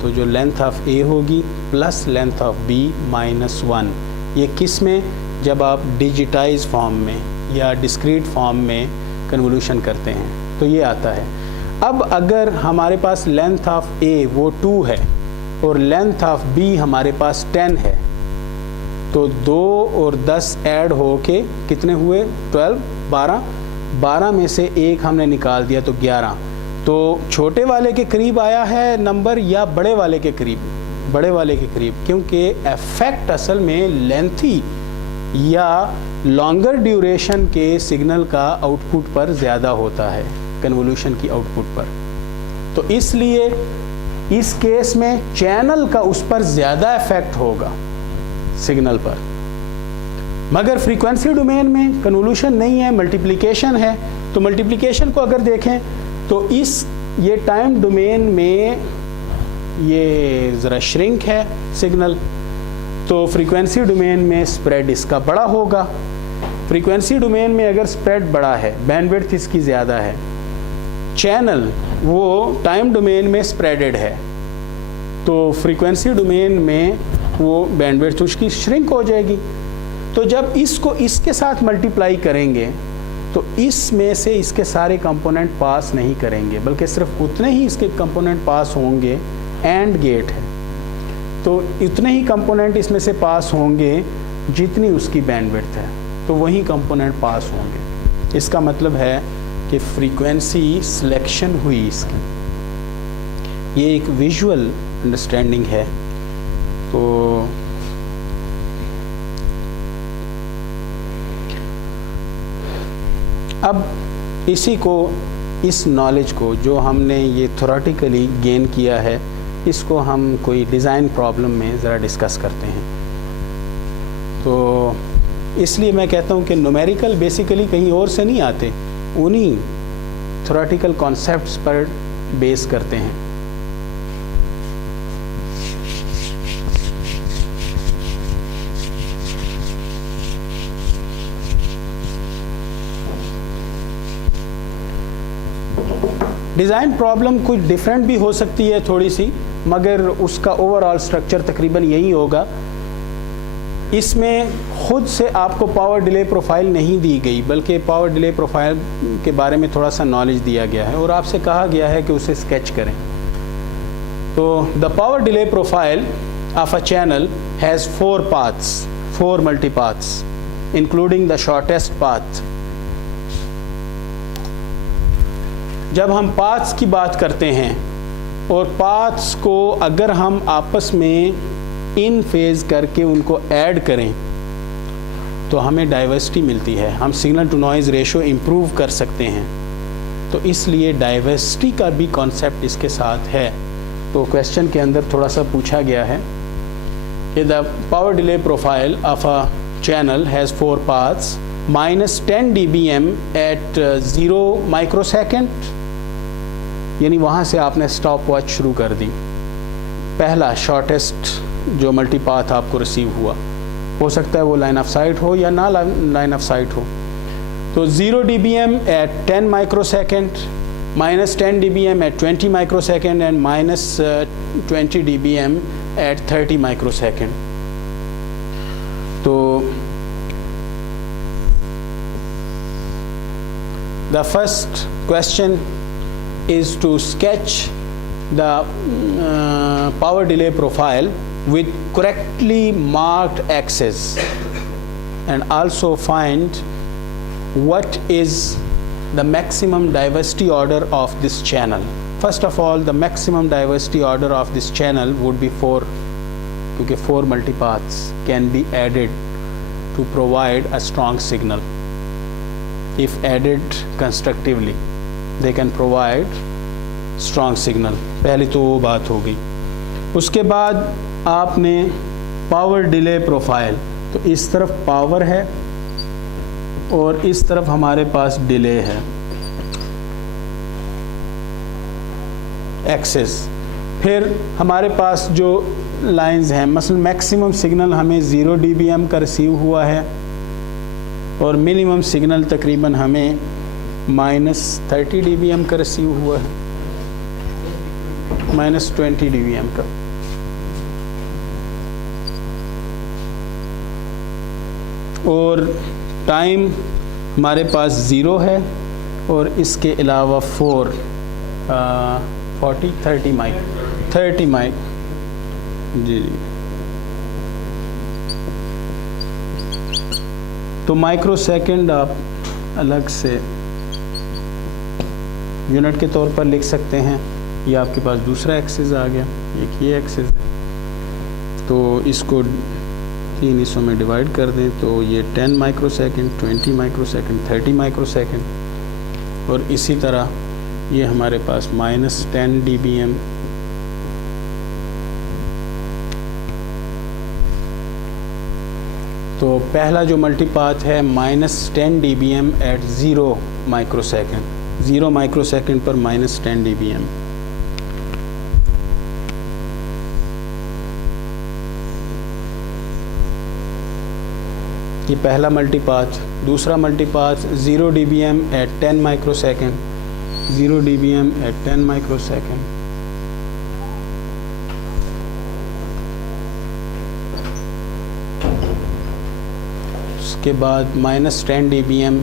तो जो लेंथ ऑफ ए होगी प्लस लेंथ ऑफ बी -1, ये किस में, जब आप डिजिटाइज फॉर्म में या डिस्क्रीट फॉर्म में कन्वोल्यूशन करते हैं तो ये आता है। अब अगर हमारे पास लेंथ ऑफ ए वो 2 है और लेंथ ऑफ बी हमारे पास 10 है, तो 2 और 10 ऐड हो के कितने हुए, 12, 12 में से एक हमने निकाल दिया तो 11। तो छोटे वाले के करीब आया है नंबर या बड़े वाले के करीब, बड़े वाले के करीब, क्योंकि इफेक्ट असल में लेंथी या लॉन्गर ड्यूरेशन के सिग्नल का आउटपुट पर ज़्यादा होता है, कन्वोल्यूशन की आउटपुट पर। तो इसलिए इस केस में चैनल का उस पर ज़्यादा इफेक्ट होगा सिग्नल पर, मगर फ्रीक्वेंसी डोमेन में कन्वोल्यूशन नहीं है, मल्टीप्लिकेशन है। तो मल्टीप्लिकेशन को अगर देखें तो ये टाइम डोमेन में ये ज़रा श्रिंक है सिग्नल, तो फ्रीक्वेंसी डोमेन में स्प्रेड इसका बड़ा होगा। फ्रीक्वेंसी डोमेन में अगर स्प्रेड बड़ा है, बैंडविड्थ इसकी ज़्यादा है, चैनल वो टाइम डोमेन में स्प्रेडेड है, तो फ्रीक्वेंसी डोमेन में वो बैंडविड्थ उसकी श्रिंक हो जाएगी। तो जब इसको इसके साथ मल्टीप्लाई करेंगे तो इसमें से इसके सारे कंपोनेंट पास नहीं करेंगे, बल्कि सिर्फ उतने ही इसके कंपोनेंट पास होंगे। एंड गेट है तो इतने ही कंपोनेंट इसमें से पास होंगे जितनी उसकी बैंडविड्थ है, तो वही कंपोनेंट पास होंगे। इसका मतलब है कि फ्रीक्वेंसी सिलेक्शन हुई इसकी। ये एक विजुअल अंडरस्टैंडिंग है। तो अब इस नॉलेज को जो हमने ये थ्योरेटिकली गेन किया है, इसको हम कोई डिज़ाइन प्रॉब्लम में ज़रा डिस्कस करते हैं। तो इसलिए मैं कहता हूँ कि न्यूमेरिकल बेसिकली कहीं और से नहीं आते, उन्हीं थ्योरेटिकल कॉन्सेप्ट्स पर बेस करते हैं। डिज़ाइन प्रॉब्लम कुछ डिफरेंट भी हो सकती है थोड़ी सी, मगर उसका ओवरऑल स्ट्रक्चर तकरीबन यही होगा। इसमें खुद से आपको पावर डिले प्रोफाइल नहीं दी गई, बल्कि पावर डिले प्रोफाइल के बारे में थोड़ा सा नॉलेज दिया गया है और आपसे कहा गया है कि उसे स्केच करें। तो the power delay profile of a channel has 4 paths, 4 multipaths including the shortest path. जब हम पाथ्स की बात करते हैं और पाथ्स को अगर हम आपस में इन फेज करके उनको ऐड करें तो हमें डाइवर्सिटी मिलती है, हम signal to noise ratio improve कर सकते हैं। तो इसलिए डाइवर्सिटी का भी कॉन्सेप्ट इसके साथ है। तो क्वेश्चन के अंदर थोड़ा सा पूछा गया है कि the power delay profile of a channel has 4 paths -10 dBm at 0 microsecond, यानी वहाँ से आपने स्टॉप वॉच शुरू कर दी। पहला शॉर्टेस्ट जो मल्टीपाथ आपको रिसीव हुआ, हो सकता है वो लाइन ऑफ साइट हो या ना लाइन ऑफ साइट हो। तो 0 dBm at 10 microsecond, -10 dBm at 20 microsecond and -20 dBm at 30 microsecond. तो the first question is to sketch the power delay profile with correctly marked axes and also find what is the maximum diversity order of this channel. First of all, the maximum diversity order of this channel would be 4, because 4 multipaths can be added to provide a strong signal. If added constructively, they can provide strong signal. पहली तो वो बात हो गई। उसके बाद आपने power delay profile, तो इस तरफ पावर है और इस तरफ हमारे पास डिले है, एक्सेस। फिर हमारे पास जो लाइंस हैं, मसलन मैक्सिमम सिग्नल हमें 0 dBm का रिसीव हुआ है और मिनिमम सिग्नल तकरीबन हमें -30 dBm का रिसीव हुआ है, -20 dBm का। और टाइम हमारे पास 0 है और इसके अलावा 30 माइक जी। तो माइक्रो सेकंड आप अलग से यूनिट के तौर पर लिख सकते हैं। ये आपके पास दूसरा एक्सिस आ गया, एक ये एक्सिस है। तो इसको 3 हिस्सों में डिवाइड कर दें तो ये 10 micro second, 20 micro second, 30 micro second. और इसी तरह ये हमारे पास -10 dBm, तो पहला जो मल्टीपाथ है -10 dBm at 0 microsecond, 0 microsecond पर -10 dBm। ये पहला मल्टीपाथ। दूसरा multipath 0 dBm at 10 microsecond, 0 dBm at 10 microsecond. उसके बाद -10 dBm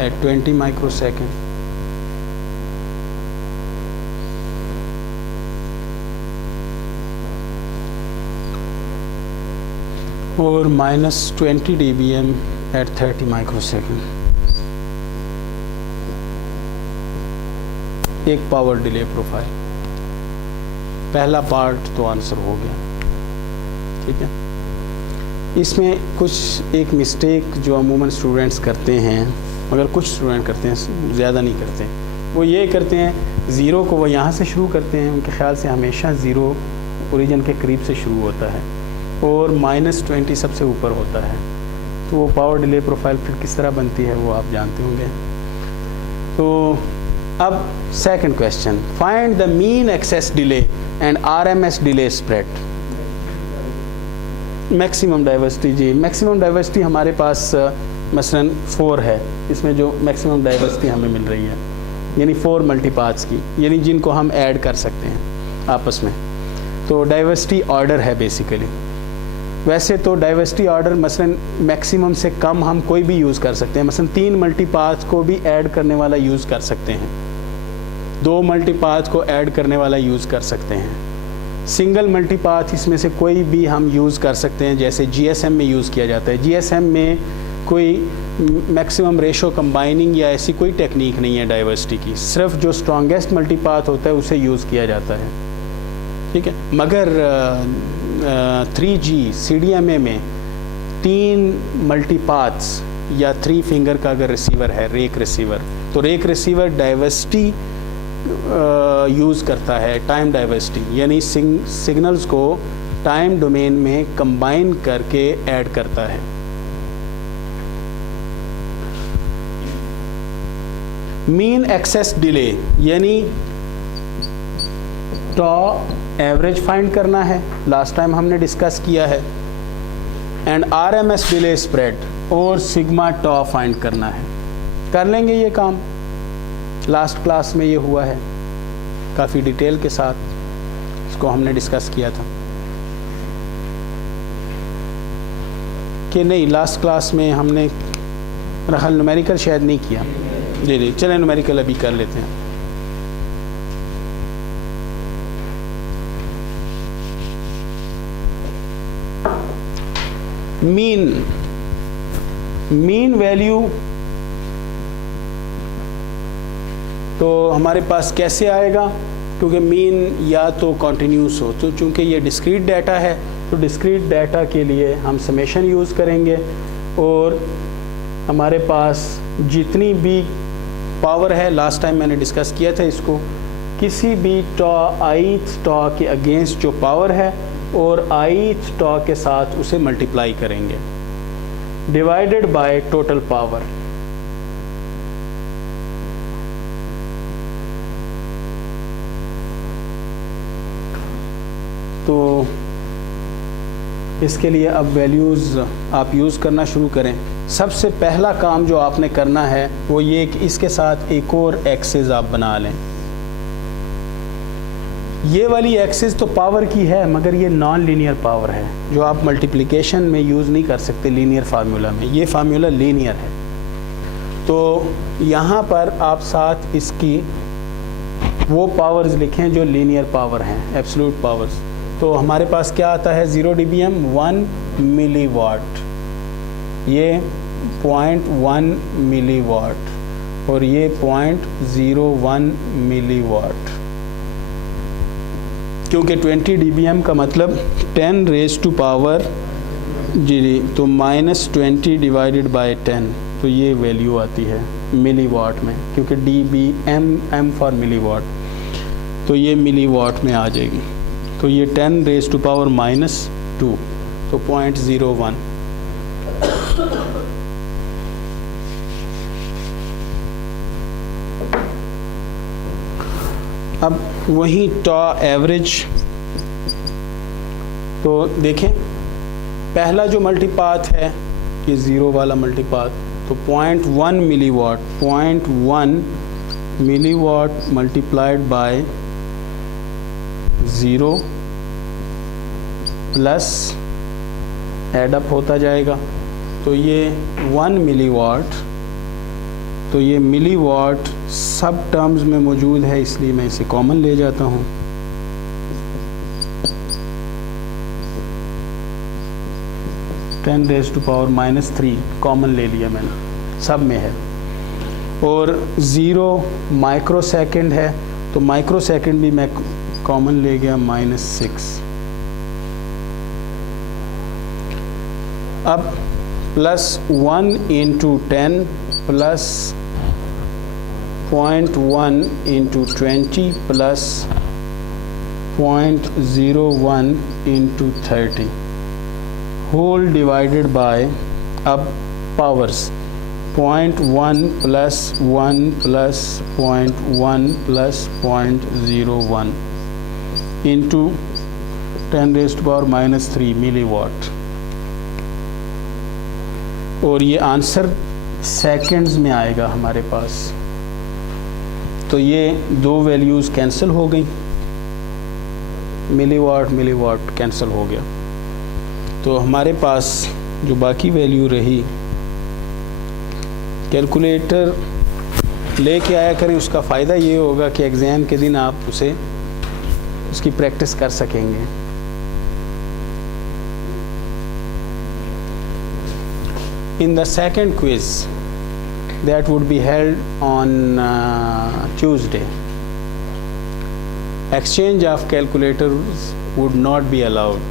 एट 20 माइक्रोसेकंड। और -20 dBm एट 30 माइक्रोसेकंड। एक पावर डिले प्रोफाइल। पहला पार्ट तो आंसर हो गया, ठीक है। इसमें कुछ एक मिस्टेक जो अमूमन स्टूडेंट्स करते हैं, मगर कुछ स्टूडेंट करते हैं, ज़्यादा नहीं करते, वो ये करते हैं ज़ीरो को वो यहाँ से शुरू करते हैं। उनके ख्याल से हमेशा ज़ीरो ओरिजिन के करीब से शुरू होता है और -20 सबसे ऊपर होता है। तो वो पावर डिले प्रोफाइल फिर किस तरह बनती है वो आप जानते होंगे। तो अब second question, find the mean excess delay and RMS delay spread. Maximum diversity, जी मैक्सिमम डाइवर्सिटी हमारे पास मसलन 4 है। इसमें जो मैक्सिमम डाइवर्सिटी हमें मिल रही है यानी 4 मल्टीपाथ्स की, यानी जिनको हम ऐड कर सकते हैं आपस में। तो डाइवर्सिटी ऑर्डर है बेसिकली। वैसे तो डाइवर्सिटी ऑर्डर मसलन मैक्सिमम से कम हम कोई भी यूज़ कर सकते हैं। मसलन 3 मल्टीपाथ्स को भी ऐड करने वाला यूज़ कर सकते हैं, 2 मल्टीपाथ को ऐड करने वाला यूज़ कर सकते हैं। सिंगल मल्टीपाथ इसमें से कोई भी हम यूज़ कर सकते हैं, जैसे GSM में यूज़ किया जाता है। GSM में कोई मैक्सिमम रेशो कंबाइनिंग या ऐसी कोई टेक्निक नहीं है डाइवर्सिटी की, सिर्फ जो स्ट्रॉन्गेस्ट मल्टीपाथ होता है उसे यूज़ किया जाता है, ठीक है। मगर 3G CDMA में 3 मल्टीपाथ्स या 3 फिंगर का अगर रिसीवर है, रेक रिसीवर, तो रेक रिसीवर डाइवर्सिटी यूज़ करता है, टाइम डाइवर्सिटी, यानी सिग्नल्स को टाइम डोमेन में कंबाइन करके ऐड करता है। मीन एक्सेस डिले यानी टॉ एवरेज फाइंड करना है, लास्ट टाइम हमने डिस्कस किया है। एंड RMS डिले स्प्रेड और सिग्मा टॉ फाइंड करना है। कर लेंगे ये काम, लास्ट क्लास में ये हुआ है काफ़ी डिटेल के साथ, इसको हमने डिस्कस किया था कि नहीं। लास्ट क्लास में हमने रहल न्यूमेरिकल शायद नहीं किया। जी जी, चलें न्यूमेरिकल अभी कर लेते हैं। मीन वैल्यू तो हमारे पास कैसे आएगा, क्योंकि मीन या तो कॉन्टिन्यूस हो, तो चूँकि ये डिस्क्रीट डाटा है तो डिस्क्रीट डाटा के लिए हम समेशन यूज़ करेंगे और हमारे पास जितनी भी पावर है, लास्ट टाइम मैंने डिस्कस किया था इसको, किसी भी ith टॉ के अगेंस्ट जो पावर है और ith टॉ के साथ उसे मल्टीप्लाई करेंगे डिवाइडेड बाय टोटल पावर। तो इसके लिए अब वैल्यूज़ आप यूज़ करना शुरू करें। सबसे पहला काम जो आपने करना है वो ये कि इसके साथ एक और एक्सिस आप बना लें। ये वाली एक्सिस तो पावर की है, मगर ये नॉन लीनियर पावर है जो आप मल्टीप्लिकेशन में यूज़ नहीं कर सकते लीनियर फार्मूला में। ये फार्मूला लीनियर है, तो यहाँ पर आप साथ इसकी वो पावर्स लिखें जो लीनियर पावर हैं, एब्सोल्यूट पावर्स। तो हमारे पास क्या आता है, 0 dBm 1 मिलीवाट, ये 0.1 मिलीवाट और ये 0.01 मिलीवाट। क्योंकि 20 dBm का मतलब 10 रेज़ टू पावर जी, तो -20 डिवाइडेड बाय 10, तो ये वैल्यू आती है मिलीवाट में, क्योंकि dBm m फॉर मिलीवाट, तो ये मिलीवाट में आ जाएगी। तो ये 10 रेज़ टू पावर -2, तो 0.01। अब वही टॉ एवरेज, तो देखें पहला जो मल्टीपाथ है ये 0 वाला मल्टीपाथ, तो 0.1 milliwatt, 0.1 milliwatt multiplied by 0 plus add up होता जाएगा, तो ये 1 मिलीवाट, तो ये मिलीवाट सब टर्म्स में मौजूद है, इसलिए मैं इसे कॉमन ले जाता हूँ। (10⁻³ कॉमन ले लिया मैंने, सब में है। और 0 माइक्रो सेकेंड है, तो माइक्रो सेकेंड भी मैं कॉमन ले गया -6। अब plus 1 × 10 plus 0.1 × 20 plus 0.01 × 30 whole divided by, अब powers 0.1 plus 1 plus 0.1 plus 0.01 into 10⁻³ milliwatt, और ये आंसर सेकंड्स में आएगा हमारे पास। तो ये दो वैल्यूज़ कैंसिल हो गई, मिलीवाट मिलीवाट कैंसिल हो गया, तो हमारे पास जो बाकी वैल्यू रही, कैलकुलेटर लेके आया करें। उसका फ़ायदा ये होगा कि एग्ज़ाम के दिन आप उसकी प्रैक्टिस कर सकेंगे। In the second quiz that would be held on Tuesday, exchange of calculators would not be allowed.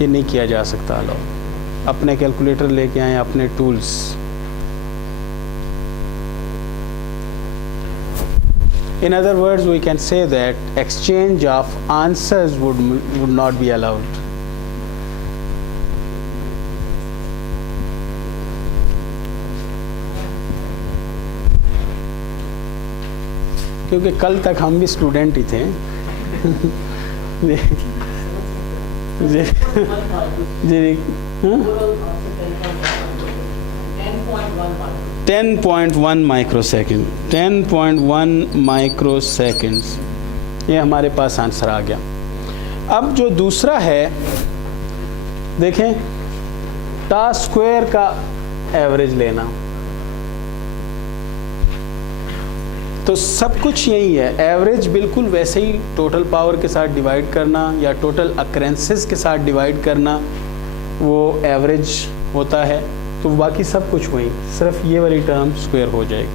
ये नहीं किया जा सकता अलाउ। अपने कैलकुलेटर लेके आए, अपने tools. In other words, we can say that exchange of answers would not be allowed. क्योंकि कल तक हम भी स्टूडेंट ही थे। जी जी 10.1 माइक्रोसेकंड, 10.1 माइक्रोसेकंड्स, ये हमारे पास आंसर आ गया। अब जो दूसरा है, देखें टा स्क्वायर का एवरेज लेना, तो सब कुछ यही है। एवरेज बिल्कुल वैसे ही टोटल पावर के साथ डिवाइड करना या टोटल अकरेंसेस के साथ डिवाइड करना, वो एवरेज होता है। तो बाकी सब कुछ वही, सिर्फ ये वाली टर्म स्क्वायर हो जाएगी।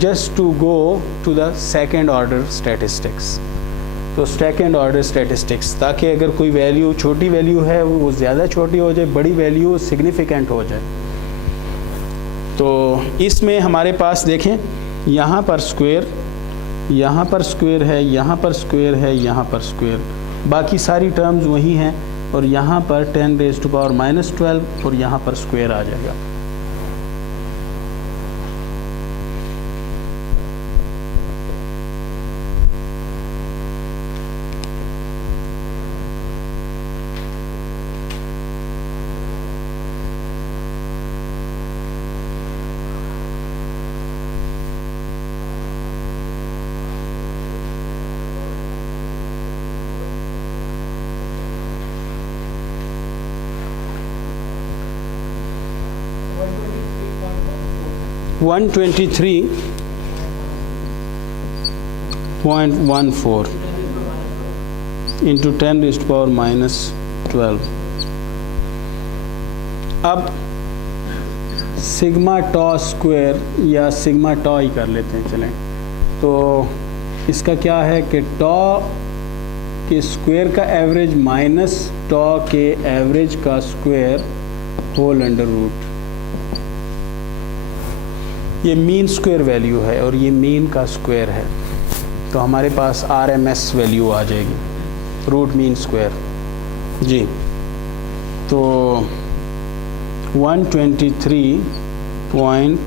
Just to go to the second order statistics, तो सेकेंड ऑर्डर स्टैटिस्टिक्स, ताकि अगर कोई वैल्यू छोटी वैल्यू है वो ज़्यादा छोटी हो जाए, बड़ी वैल्यू सिग्निफिकेंट हो जाए। तो इसमें हमारे पास देखें, यहाँ पर स्क्वायर, यहाँ पर स्क्वायर है, यहाँ पर स्क्वायर है, यहाँ पर स्क्वायर, बाकी सारी टर्म्स वही हैं, और यहाँ पर 10⁻⁻12 और यहाँ पर स्क्वायर आ जाएगा। (123.14) इंटू 10⁻⁻12। अब सिग्मा टॉ स्क्वायर या सिग्मा टॉ ही कर लेते हैं, चलें। तो इसका क्या है कि टॉ के स्क्वायर का एवरेज माइनस टॉ के एवरेज का स्क्वायर होल अंडर रूट, ये मीन स्क्वायर वैल्यू है और ये मीन का स्क्वायर है, तो हमारे पास RMS वैल्यू आ जाएगी, रूट मीन स्क्वायर जी। तो 123.14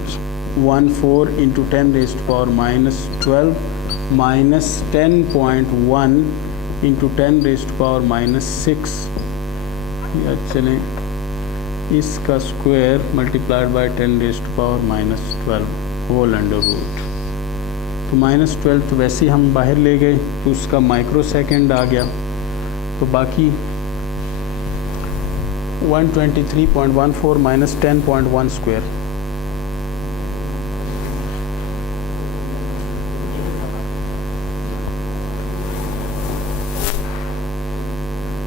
10.14 into 10 raised to power minus 12 minus 10.1 into 10 raised to power minus 6, या चलें इसका square multiplied by 10 raised to power minus 12 whole under root. तो माइनस 12 तो वैसे ही हम बाहर ले गए तो उसका माइक्रो सेकेंड आ गया, तो बाकी 123.14 माइनस 10.1 स्क्वायर,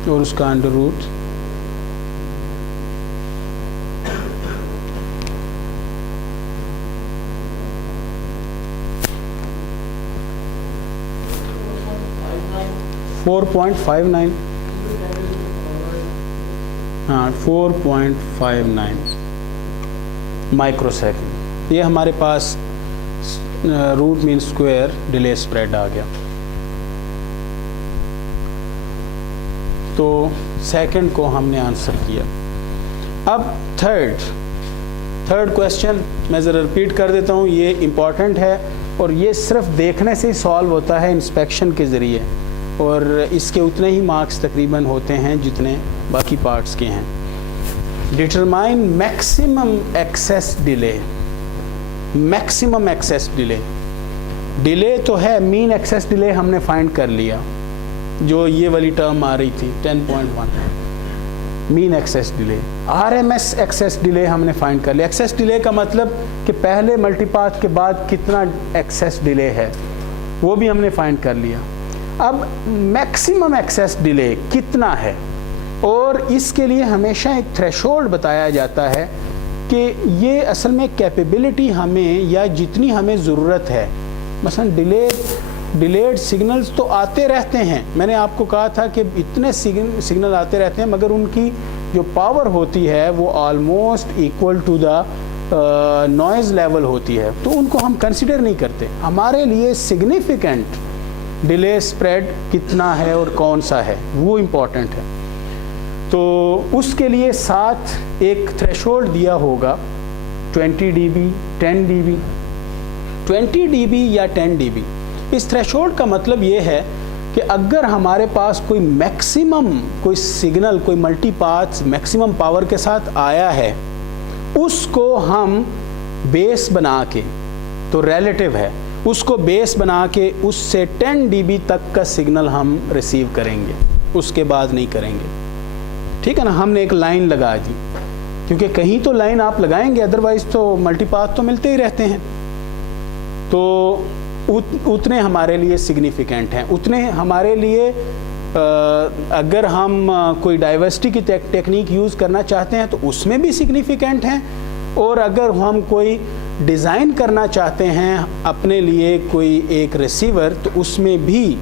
और उसका अंडर रूट 4.59, हाँ 4.59 माइक्रो सेकेंड। ये हमारे पास root mean square delay spread आ गया। तो सेकंड को हमने आंसर किया। अब थर्ड क्वेश्चन मैं ज़रा रिपीट कर देता हूँ, ये इम्पॉर्टेंट है और ये सिर्फ देखने से ही सॉल्व होता है इंस्पेक्शन के ज़रिए, और इसके उतने ही मार्क्स तकरीबन होते हैं जितने बाकी पार्ट्स के हैं। Determine maximum excess delay. Maximum excess delay, delay तो है, मीन एक्सेस डिले हमने फाइंड कर लिया, जो ये वाली टर्म आ रही थी 10.1 mean excess delay. RMS excess delay हमने फाइंड कर लिया। एक्सेस डिले का मतलब कि पहले मल्टीपाथ के बाद कितना एक्सेस डिले है, वो भी हमने फाइंड कर लिया। अब मैक्सिमम एक्सेस डिले कितना है, और इसके लिए हमेशा एक थ्रेशोल्ड बताया जाता है कि ये असल में कैपेबिलिटी हमें या जितनी हमें ज़रूरत है। मसलन डिलेड सिग्नल्स तो आते रहते हैं, मैंने आपको कहा था कि इतने सिग्नल आते रहते हैं मगर उनकी जो पावर होती है वो almost equal to the noise level होती है, तो उनको हम कंसिडर नहीं करते। हमारे लिए सिग्निफिकेंट डिले स्प्रेड कितना है और कौन सा है वो इम्पॉर्टेंट है। तो उसके लिए साथ एक थ्रेशोल्ड दिया होगा 20 dB, 10 dB, 20 dB या 10 dB। इस थ्रेशोल्ड का मतलब ये है कि अगर हमारे पास कोई मैक्सिमम कोई सिग्नल कोई मल्टीपाथ मैक्सिमम पावर के साथ आया है, उसको हम बेस बना के, तो रिलेटिव है, उसको बेस बना के उससे 10 dB तक का सिग्नल हम रिसीव करेंगे, उसके बाद नहीं करेंगे। ठीक है ना, हमने एक लाइन लगा दी, क्योंकि कहीं तो लाइन आप लगाएंगे, अदरवाइज तो मल्टीपाथ तो मिलते ही रहते हैं। तो उतने हमारे लिए सिग्निफिकेंट हैं, उतने हमारे लिए अगर हम कोई डाइवर्सिटी की टेक्निक यूज़ करना चाहते हैं तो उसमें भी सिग्निफिकेंट हैं, और अगर हम कोई डिज़ाइन करना चाहते हैं अपने लिए कोई एक रिसीवर तो उसमें भी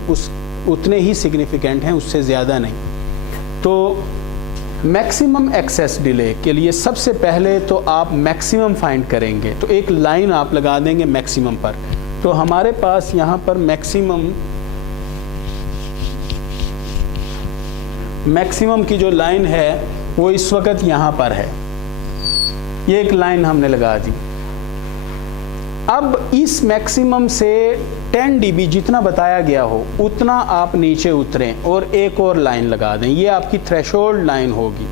उतने ही सिग्निफिकेंट हैं, उससे ज़्यादा नहीं। तो मैक्सिमम एक्सेस डिले के लिए सबसे पहले तो आप मैक्सिमम फाइंड करेंगे, तो एक लाइन आप लगा देंगे मैक्सिमम पर। तो हमारे पास यहाँ पर मैक्सिमम की जो लाइन है वो इस वक्त यहाँ पर है, ये एक लाइन हमने लगा दी। अब इस मैक्सिमम से 10 dB जितना बताया गया हो उतना आप नीचे उतरें और एक और लाइन लगा दें, ये आपकी थ्रेशोल्ड लाइन होगी।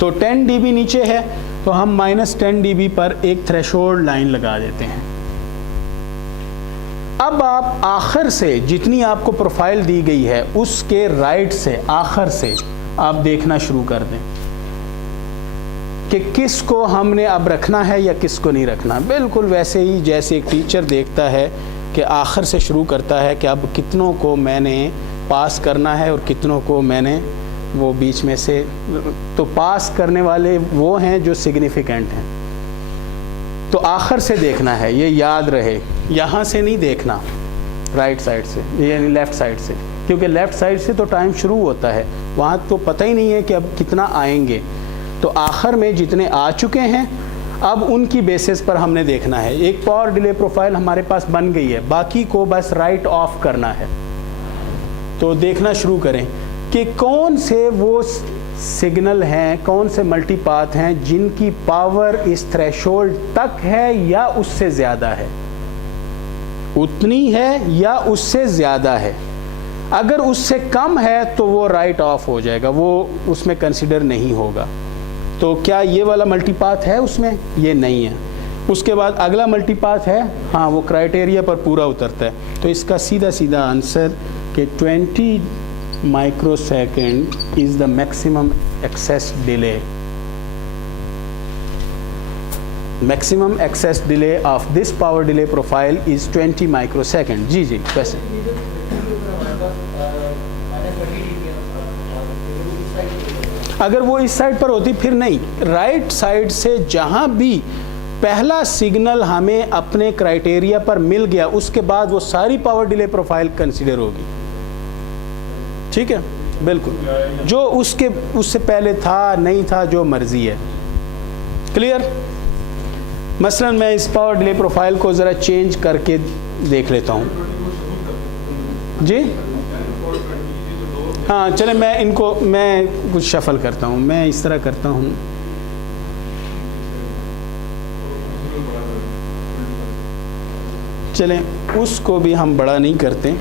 तो 10 dB नीचे है तो हम -10 dB पर एक थ्रेशोल्ड लाइन लगा देते हैं। अब आप आखिर से जितनी आपको प्रोफाइल दी गई है उसके राइट से आखिर से आप देखना शुरू कर दें कि किसको हमने अब रखना है या किसको नहीं रखना। बिल्कुल वैसे ही जैसे एक टीचर देखता है कि आखिर से शुरू करता है कि अब कितनों को मैंने पास करना है और कितनों को मैंने वो बीच में से, तो पास करने वाले वो हैं जो सिग्निफिकेंट हैं, तो आखिर से देखना है, ये याद रहे। यहाँ से नहीं देखना, राइट साइड से यानी लेफ़्ट साइड से, क्योंकि लेफ़्ट साइड से तो टाइम शुरू होता है, वहाँ तो पता ही नहीं है कि अब कितना आएंगे। तो आखिर में जितने आ चुके हैं अब उनकी बेसिस पर हमने देखना है। एक पावर डिले प्रोफाइल हमारे पास बन गई है, बाकी को बस राइट ऑफ करना है। तो देखना शुरू करें कि कौन से वो सिग्नल हैं, कौन से मल्टीपाथ हैं जिनकी पावर इस थ्रेशोल्ड तक है या उससे ज़्यादा है, उतनी है या उससे ज़्यादा है। अगर उससे कम है तो वो राइट ऑफ हो जाएगा, वो उसमें कंसिडर नहीं होगा। तो क्या ये वाला मल्टीपाथ है उसमें? ये नहीं है। उसके बाद अगला मल्टीपाथ है, हाँ वो क्राइटेरिया पर पूरा उतरता है। तो इसका सीधा सीधा आंसर कि 20 microsecond is the maximum excess delay. Maximum excess delay of this power delay profile is 20 microsecond. जी जी वैसे अगर वो इस साइड पर होती फिर नहीं, राइट साइड से जहां भी पहला सिग्नल हमें अपने क्राइटेरिया पर मिल गया उसके बाद वो सारी पावर डिले प्रोफाइल कंसीडर होगी। ठीक है, बिल्कुल, जो उससे पहले था नहीं था जो मर्जी है। क्लियर? मसलन मैं इस पावर डिले प्रोफाइल को ज़रा चेंज करके देख लेता हूँ। जी हाँ, चले मैं कुछ शफल करता हूँ। मैं इस तरह करता हूँ, चलें उसको भी हम बड़ा नहीं करते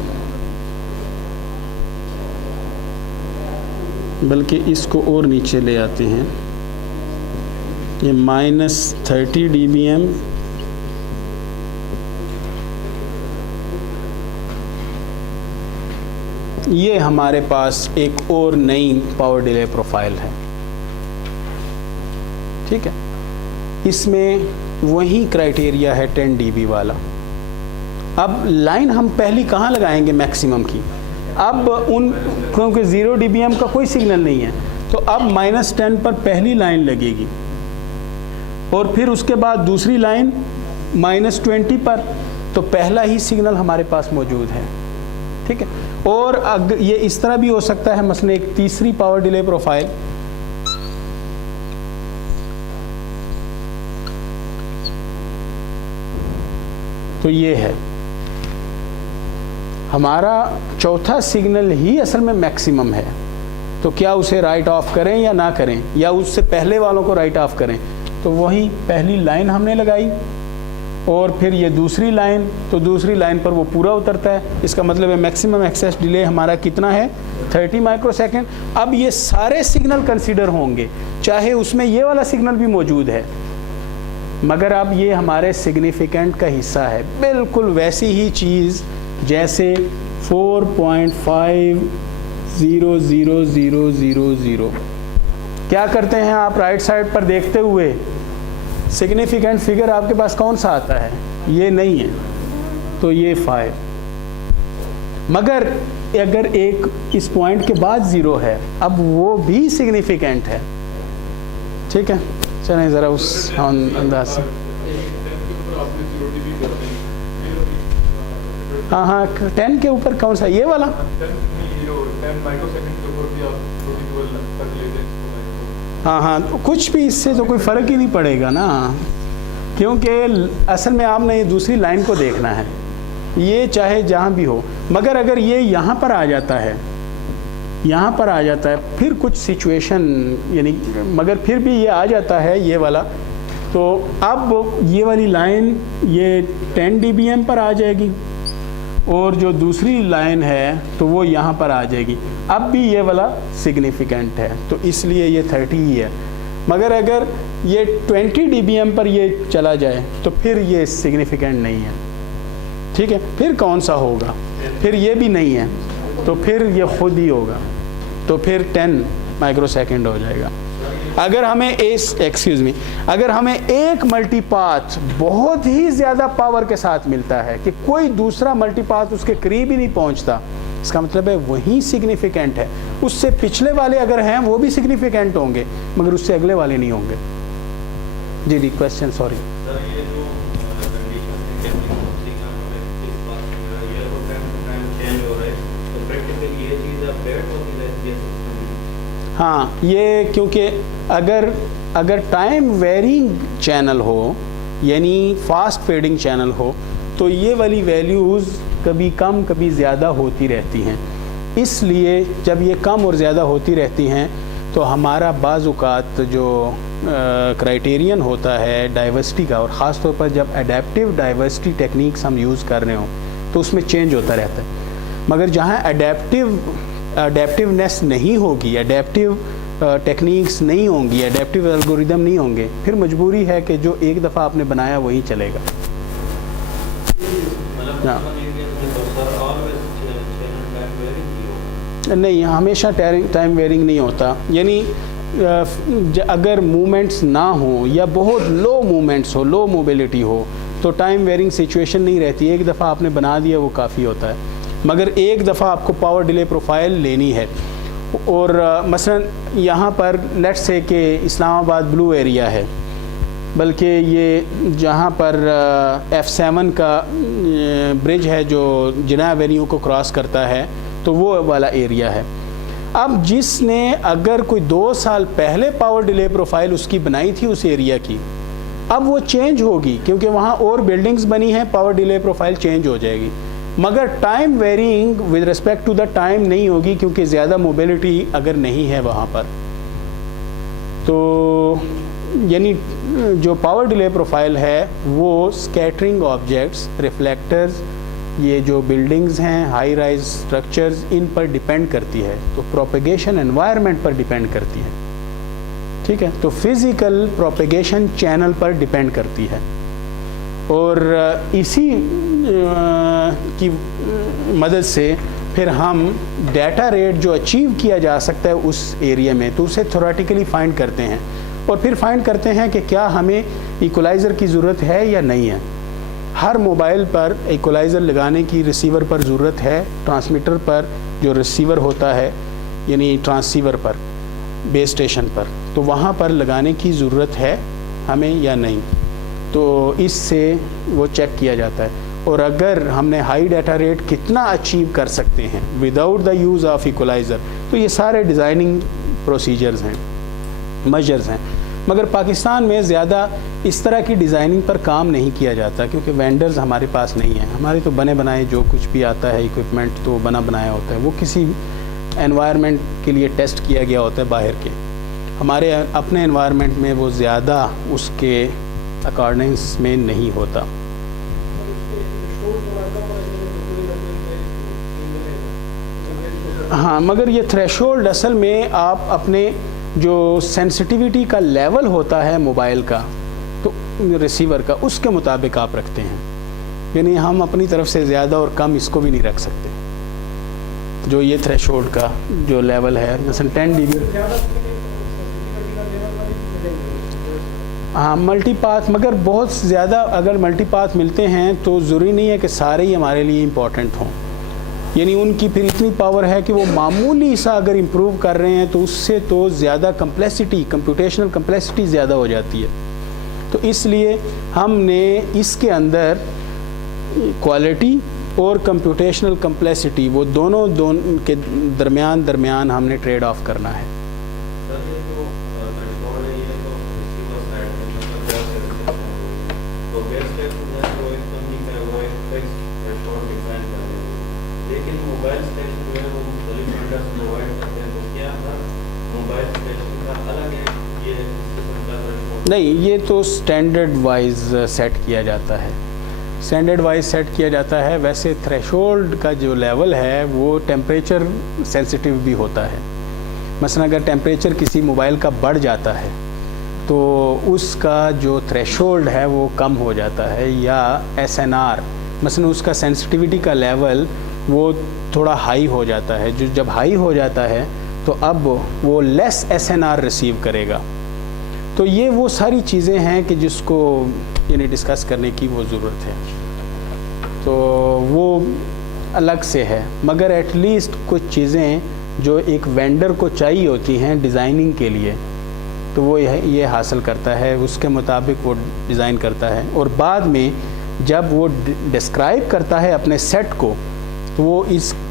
बल्कि इसको और नीचे ले आते हैं। ये -30 dBm ये हमारे पास एक और नई पावर डिले प्रोफाइल है। ठीक है, इसमें वही क्राइटेरिया है 10 dB वाला। अब लाइन हम पहली कहाँ लगाएंगे मैक्सिमम की? अब क्योंकि 0 dBm का कोई सिग्नल नहीं है तो अब -10 पर पहली लाइन लगेगी और फिर उसके बाद दूसरी लाइन -20 पर, तो पहला ही सिग्नल हमारे पास मौजूद है। ठीक है, और अगर ये इस तरह भी हो सकता है, मसलन एक तीसरी पावर डिले प्रोफाइल, तो ये है हमारा चौथा सिग्नल ही असल में मैक्सिमम है। तो क्या उसे राइट ऑफ करें या ना करें, या उससे पहले वालों को राइट ऑफ करें? तो वही पहली लाइन हमने लगाई और फिर ये दूसरी लाइन, तो दूसरी लाइन पर वो पूरा उतरता है। इसका मतलब है मैक्सिमम एक्सेस डिले हमारा कितना है? 30 माइक्रोसेकंड। अब ये सारे सिग्नल कंसीडर होंगे, चाहे उसमें ये वाला सिग्नल भी मौजूद है, मगर अब ये हमारे सिग्निफिकेंट का हिस्सा है। बिल्कुल वैसी ही चीज़ जैसे 4.5000000। क्या करते हैं आप? राइट साइड पर देखते हुए सिग्निफिकेंट फिगर आपके पास कौन सा आता है? ये नहीं है, तो ये 5। मगर अगर एक इस पॉइंट के बाद 0 है, अब वो भी सिग्निफिकेंट है। ठीक है, चलें ज़रा उस अंदाज से। हाँ हाँ, 10 के ऊपर कौन सा? ये वाला? हाँ हाँ, तो कुछ भी इससे तो कोई फ़र्क ही नहीं पड़ेगा ना, क्योंकि असल में आपने ये दूसरी लाइन को देखना है, ये चाहे जहाँ भी हो। मगर अगर ये यहाँ पर आ जाता है, यहाँ पर आ जाता है, फिर कुछ सिचुएशन यानी, मगर फिर भी ये आ जाता है ये वाला, तो अब ये वाली लाइन ये 10 dBm पर आ जाएगी और जो दूसरी लाइन है तो वो यहाँ पर आ जाएगी। अब भी ये वाला सिग्निफिकेंट है, तो इसलिए ये 30 ही है। मगर अगर ये 20 dBm पर ये चला जाए तो फिर ये सिग्निफिकेंट नहीं है। ठीक है, फिर कौन सा होगा? फिर ये भी नहीं है, तो फिर ये खुद ही होगा, तो फिर 10 माइक्रोसेकंड हो जाएगा। अगर हमें अगर हमें एक मल्टीपाथ बहुत ही ज़्यादा पावर के साथ मिलता है कि कोई दूसरा मल्टीपाथ उसके करीब ही नहीं पहुंचता, इसका मतलब है वही सिग्निफिकेंट है। उससे पिछले वाले अगर हैं वो भी सिग्निफिकेंट होंगे, मगर उससे अगले वाले नहीं होंगे। जी क्वेश्चन, सॉरी। हाँ, ये क्योंकि अगर टाइम वेरिंग चैनल हो, यानी फास्ट फेडिंग चैनल हो, तो ये वाली वैल्यूज़ कभी कम कभी ज़्यादा होती रहती हैं। इसलिए जब ये कम और ज़्यादा होती रहती हैं तो हमारा बाज़ औक़ात जो क्राइटेरियन होता है डाइवर्सिटी का, और ख़ास तौर पर जब एडेप्टिव डाइवर्सिटी टेक्निक्स हम यूज़ कर रहे हों तो उसमें चेंज होता रहता है। मगर जहाँ एडेप्टिवनेस नहीं होगी, एडेप्टिव टेक्निक्स नहीं होंगी, एडेप्टिव एल्गोरिदम नहीं होंगे, फिर मजबूरी है कि जो एक दफ़ा आपने बनाया वही चलेगा। नहीं, हमेशा टाइम वेयरिंग नहीं होता। यानी अगर मूवमेंट्स ना हो या बहुत लो मूवमेंट्स हो, लो मोबिलिटी हो, तो टाइम वेयरिंग सिचुएशन नहीं रहती। एक दफ़ा आपने बना दिया वो काफ़ी होता है। मगर एक दफ़ा आपको पावर डिले प्रोफाइल लेनी है, और मसलन यहाँ पर लेट्स से कि इस्लामाबाद ब्लू एरिया है, बल्कि ये जहाँ पर F7 का ब्रिज है जो जिना एवेन्यू को क्रॉस करता है, तो वो वाला एरिया है। अब जिसने अगर कोई 2 साल पहले पावर डिले प्रोफाइल उसकी बनाई थी उस एरिया की, अब वो चेंज होगी क्योंकि वहाँ और बिल्डिंग्स बनी हैं, पावर डिले प्रोफाइल चेंज हो जाएगी। मगर time varying with respect to the time नहीं होगी, क्योंकि ज़्यादा मोबिलिटी अगर नहीं है वहाँ पर। तो यानी जो पावर डिले प्रोफाइल है वो स्कैटरिंग ऑब्जेक्ट्स, रिफ्लेक्टर्स, ये जो बिल्डिंग्स हैं, हाई राइज स्ट्रक्चर्स, इन पर डिपेंड करती है। तो प्रोपेगेशन एनवायरनमेंट पर डिपेंड करती है, ठीक है। तो फिज़िकल प्रोपेगेशन चैनल पर डिपेंड करती है, और इसी की मदद से फिर हम डाटा रेट जो अचीव किया जा सकता है उस एरिया में, तो उसे थ्योरेटिकली फाइंड करते हैं, और फिर फाइंड करते हैं कि क्या हमें इक्वलाइज़र की ज़रूरत है या नहीं है। हर मोबाइल पर इक्वलाइज़र लगाने की रिसीवर पर ज़रूरत है, ट्रांसमीटर पर जो रिसीवर होता है यानी ट्रांसीवर पर, बेस स्टेशन पर, तो वहाँ पर लगाने की ज़रूरत है हमें या नहीं। तो इससे वो चेक किया जाता है, और अगर हमने हाई डाटा रेट कितना अचीव कर सकते हैं without the use of equaliser, तो ये सारे डिज़ाइनिंग प्रोसीजर्स हैं, मेजर्स हैं। मगर पाकिस्तान में ज़्यादा इस तरह की डिज़ाइनिंग पर काम नहीं किया जाता, क्योंकि वेंडर्स हमारे पास नहीं हैं। हमारे तो बने बनाए जो कुछ भी आता है इक्विपमेंट तो बना बनाया होता है, वो किसी एनवायरनमेंट के लिए टेस्ट किया गया होता है बाहर के। हमारे अपने एनवायरनमेंट में वो ज़्यादा उसके अकॉर्डिंग्स में नहीं होता। हाँ, मगर ये थ्रेशोल्ड असल में आप अपने जो सेंसिटिविटी का लेवल होता है मोबाइल का, तो रिसीवर का, उसके मुताबिक आप रखते हैं। यानी हम अपनी तरफ से ज़्यादा और कम इसको भी नहीं रख सकते। जो ये थ्रेशोल्ड का जो लेवल है, मसलन 10 dB, हाँ मल्टीपाथ, मगर बहुत ज़्यादा अगर मल्टीपाथ मिलते हैं तो ज़रूरी नहीं है कि सारे ही हमारे लिए इम्पोर्टेंट हों। यानी उनकी फिर इतनी पावर है कि वो मामूली सा अगर इम्प्रूव कर रहे हैं तो उससे तो ज़्यादा कंप्लेक्सिटी, कंप्यूटेशनल कंप्लेक्सिटी ज़्यादा हो जाती है। तो इसलिए हमने इसके अंदर क्वालिटी और कंप्यूटेशनल कंप्लेक्सिटी, वो दोनों के दरमियान हमने ट्रेड ऑफ करना है। नहीं, ये तो स्टैंडर्ड वाइज सेट किया जाता है, स्टैंडर्ड वाइज सेट किया जाता है। वैसे थ्रेशोल्ड का जो लेवल है वो टेम्परेचर सेंसिटिव भी होता है। मसलन अगर टेम्परेचर किसी मोबाइल का बढ़ जाता है तो उसका जो थ्रेशोल्ड है वो कम हो जाता है, या SNR मसलन उसका सेंसिटिविटी का लेवल वो थोड़ा हाई हो जाता है। जो जब हाई हो जाता है तो अब वो लेस SNR रिसीव करेगा। तो ये वो सारी चीज़ें हैं कि जिसको यानी डिस्कस करने की वो ज़रूरत है, तो वो अलग से है। मगर एटलीस्ट कुछ चीज़ें जो एक वेंडर को चाहिए होती हैं डिज़ाइनिंग के लिए, तो वो ये हासिल करता है, उसके मुताबिक वो डिज़ाइन करता है। और बाद में जब वो डिस्क्राइब करता है अपने सेट को, तो वो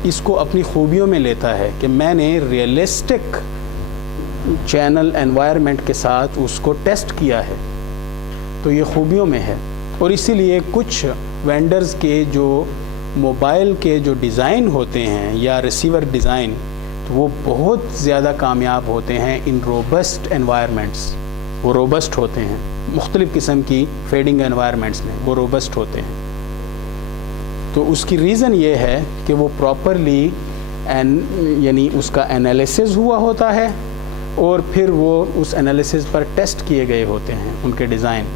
इसको अपनी खूबियों में लेता है कि मैंने रियलिस्टिक चैनल एनवायरनमेंट के साथ उसको टेस्ट किया है, तो ये खूबियों में है। और इसीलिए कुछ वेंडर्स के जो मोबाइल के जो डिज़ाइन होते हैं या रिसीवर डिज़ाइन, तो वो बहुत ज़्यादा कामयाब होते हैं इन रोबस्ट एनवायरनमेंट्स। वो रोबस्ट होते हैं, मुख्तलिफ़ किस्म की फेडिंग एनवायरनमेंट्स में वो रोबस्ट होते हैं। तो उसकी रीज़न ये है कि वो प्रॉपरली यानी उसका एनालिसिस हुआ होता है और फिर वो उस एनालिसिस पर टेस्ट किए गए होते हैं उनके डिज़ाइन।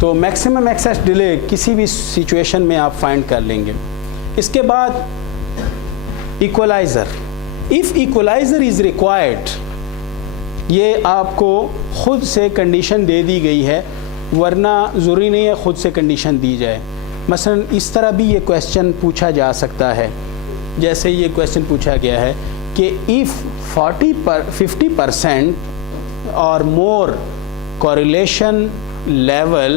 तो मैक्सिमम एक्सेस डिले किसी भी सिचुएशन में आप फाइंड कर लेंगे। इसके बाद equaliser, if equaliser is required, ये आपको खुद से कंडीशन दे दी गई है, वरना ज़रूरी नहीं है खुद से कंडीशन दी जाए। मसलन इस तरह भी ये क्वेश्चन पूछा जा सकता है, जैसे ये क्वेश्चन पूछा गया है कि इफ़ 50% और मोर correlation level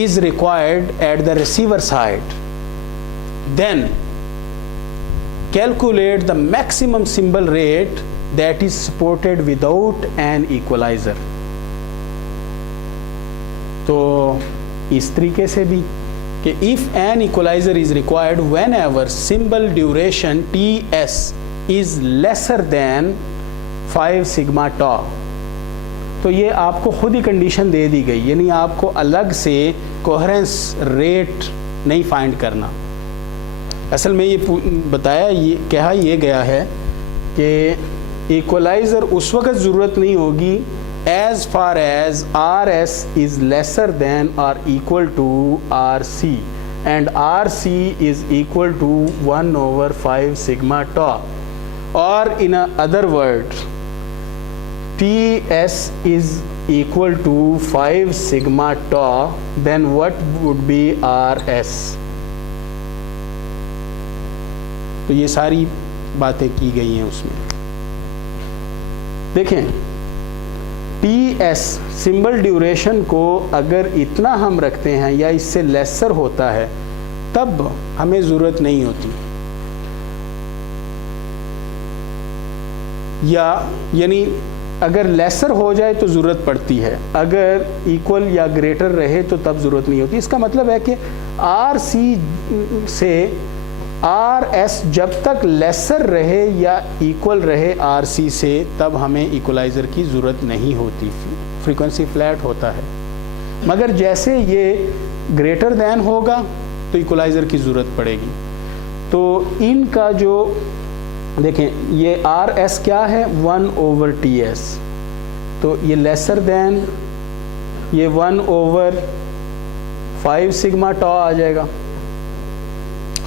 is required at the receiver side, then calculate the maximum symbol rate that is supported without an equalizer। तो इस तरीके से भी कि if an equalizer is required whenever symbol duration TS is lesser than 5 sigma tau, तो ये आपको खुद ही कंडीशन दे दी गई, यानी आपको अलग से कोहेरेंस रेट नहीं फाइंड करना। असल में ये बताया, ये कहा ये गया है कि इक्वलाइज़र उस वक्त ज़रूरत नहीं होगी as far as RS is lesser than or equal to RC and RC is equal to 1/5 sigma tau, or in other words TS is equal to 5 sigma tau, then what would be RS? तो ये सारी बातें की गई हैं उसमें। देखें, TS symbol duration को अगर इतना हम रखते हैं या इससे लेसर होता है तब हमें ज़रूरत नहीं होती, या यानी अगर लेसर हो जाए तो ज़रूरत पड़ती है, अगर इक्वल या ग्रेटर रहे तो तब ज़रूरत नहीं होती। इसका मतलब है कि RC से RS जब तक लेसर रहे या इक्वल रहे RC से, तब हमें इक्वलाइज़र की ज़रूरत नहीं होती, फ्रीक्वेंसी फ्लैट होता है। मगर जैसे ये ग्रेटर दैन होगा तो इक्वलाइज़र की ज़रूरत पड़ेगी। तो इनका जो देखें, ये RS क्या है, 1/TS, तो ये लेसर दैन ये 1/5 सिग्मा tau आ जाएगा।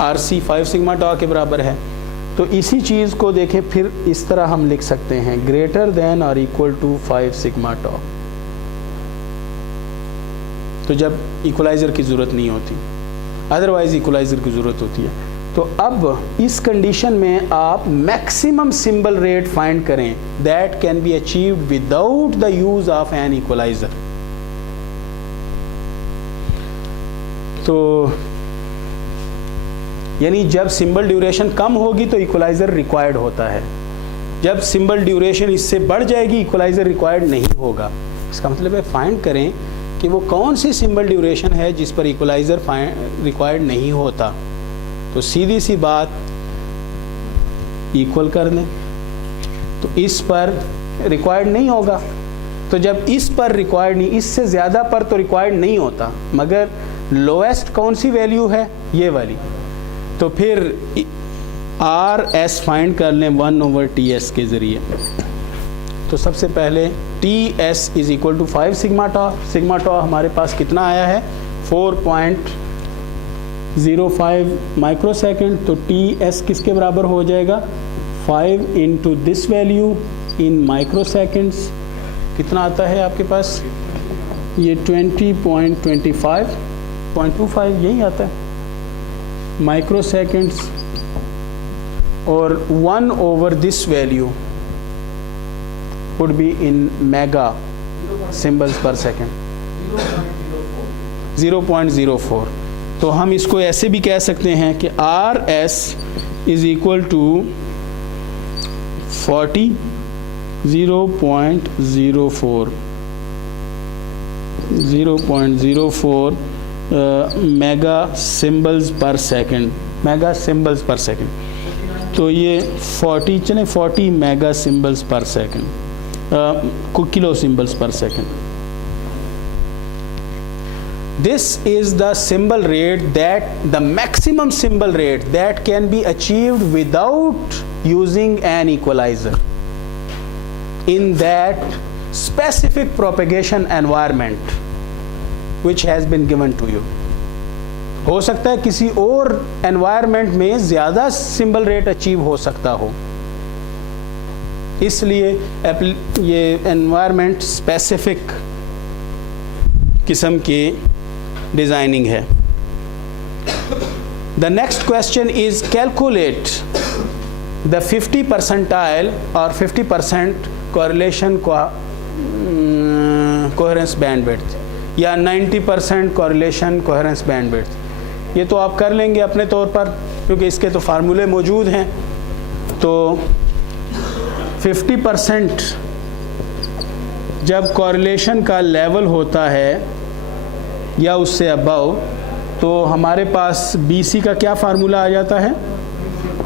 RC 5 सिग्मा tau के बराबर है। तो इसी चीज़ को देखें, फिर इस तरह हम लिख सकते हैं, ग्रेटर दैन और इक्वल टू 5 सिग्मा tau। तो जब इक्वलाइज़र की ज़रूरत नहीं होती, अदरवाइज़ इक्वलाइज़र की ज़रूरत होती है। तो अब इस कंडीशन में आप मैक्सिमम सिंबल रेट फाइंड करें that can be achieved without the use of an equaliser. तो यानी जब सिंबल ड्यूरेशन कम होगी तो इक्वलाइज़र रिक्वायर्ड होता है, जब सिंबल ड्यूरेशन इससे बढ़ जाएगी इक्वलाइज़र रिक्वायर्ड नहीं होगा। इसका मतलब है फाइंड करें कि वो कौन सी सिंबल ड्यूरेशन है जिस पर इक्वलाइज़र रिक्वायर्ड नहीं होता। तो सीधी सी बात, इक्वल कर दें, तो इस पर रिक्वायर्ड नहीं होगा। तो जब इस पर रिक्वायर्ड नहीं, इससे ज़्यादा पर तो रिक्वायर्ड नहीं होता, मगर लोएस्ट कौन सी वैल्यू है, ये वाली। तो फिर RS फाइंड कर लें 1/TS के ज़रिए। तो सबसे पहले TS is equal to 5 sigma tau। Sigma tau हमारे पास कितना आया है, 4.05 माइक्रोसेकंड। तो TS किसके बराबर हो जाएगा, 5 into this value in microseconds. कितना आता है आपके पास, ये 20.25 यही आता है माइक्रोसेकंड्स, और 1/this value would be in mega symbols per second, 0.04। तो हम इसको ऐसे भी कह सकते हैं कि RS is equal to 40 0.04 mega symbols पर सेकंड, तो ये 40 मेगा सिम्बल्स पर सेकंड, किलो सिम्बल्स पर second. This is the symbol rate, the maximum symbol rate that can be achieved without using an equalizer in that specific propagation environment which has been given to you. हो सकता है किसी और environment में ज़्यादा symbol rate achieve हो सकता हो, इसलिए ये environment specific किस्म की डिजाइनिंग है. The next question is calculate the 50 percentile और 50% कोरिलेशन कोहेरेंस बैंडविड्थ या 90% कोरिलेशन कोहेरेंस बैंडविड्थ. ये तो आप कर लेंगे अपने तौर पर क्योंकि इसके तो फार्मूले मौजूद हैं. तो 50% जब कोरिलेशन का लेवल होता है या उससे अबव, तो हमारे पास BC का क्या फार्मूला आ जाता है,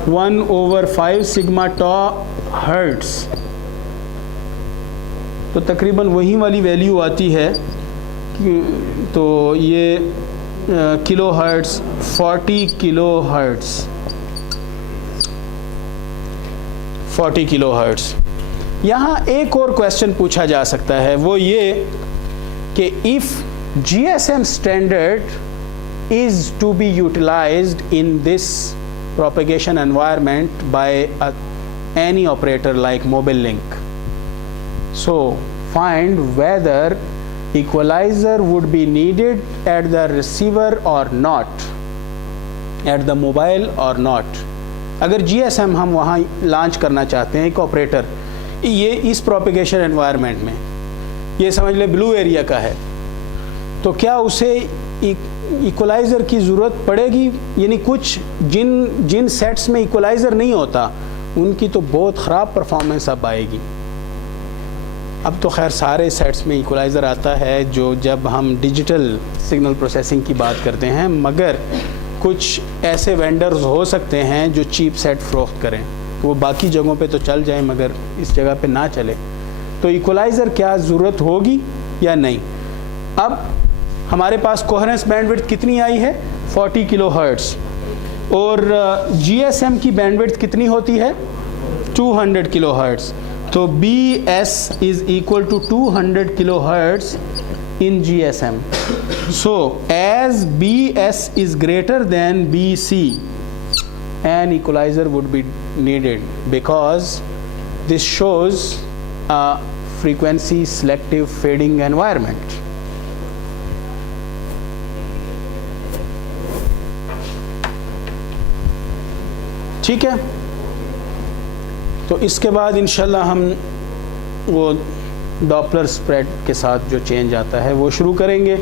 1/5 सिग्मा टॉ हर्ट्स. तो तकरीबन वही वाली वैल्यू आती है. तो ये किलो हर्ट्स, 40 किलो हर्ट्स. यहाँ एक और क्वेश्चन पूछा जा सकता है, वो ये कि if GSM standard is to be utilized in this propagation environment by any operator like Mobilink. So find whether equalizer would be needed at the receiver or not, at the mobile or not. अगर GSM हम वहाँ launch करना चाहते हैं, एक operator ये इस propagation environment में, ये समझ ले ब्लू एरिया का है, तो क्या उसे इक्वलाइज़र की ज़रूरत पड़ेगी? यानी कुछ जिन सेट्स में इक्वलाइज़र नहीं होता उनकी तो बहुत ख़राब परफॉर्मेंस अब आएगी. अब तो खैर सारे सेट्स में इक्वलाइज़र आता है जो जब हम डिजिटल सिग्नल प्रोसेसिंग की बात करते हैं, मगर कुछ ऐसे वेंडर्स हो सकते हैं जो चीप सेट फ़रोख्त करें, तो वो बाकी जगहों पे तो चल जाएं मगर इस जगह पे ना चले. तो इक्वलाइज़र क्या ज़रूरत होगी या नहीं? अब हमारे पास कोहेरेंस बैंडविड्थ कितनी आई है, 40 किलो हर्ट्स, और GSM की बैंडविड्थ कितनी होती है, 200 किलो हर्ट्स. तो BS is equal to 200 kilo hertz in GSM. So as BS is greater than BC, an equalizer would be needed because this shows a frequency selective fading environment. ठीक है, तो इसके बाद इंशाल्लाह हम वो डॉपलर स्प्रेड के साथ जो चेंज आता है वो शुरू करेंगे,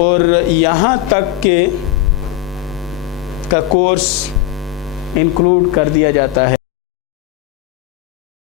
और यहाँ तक के का कोर्स इंक्लूड कर दिया जाता है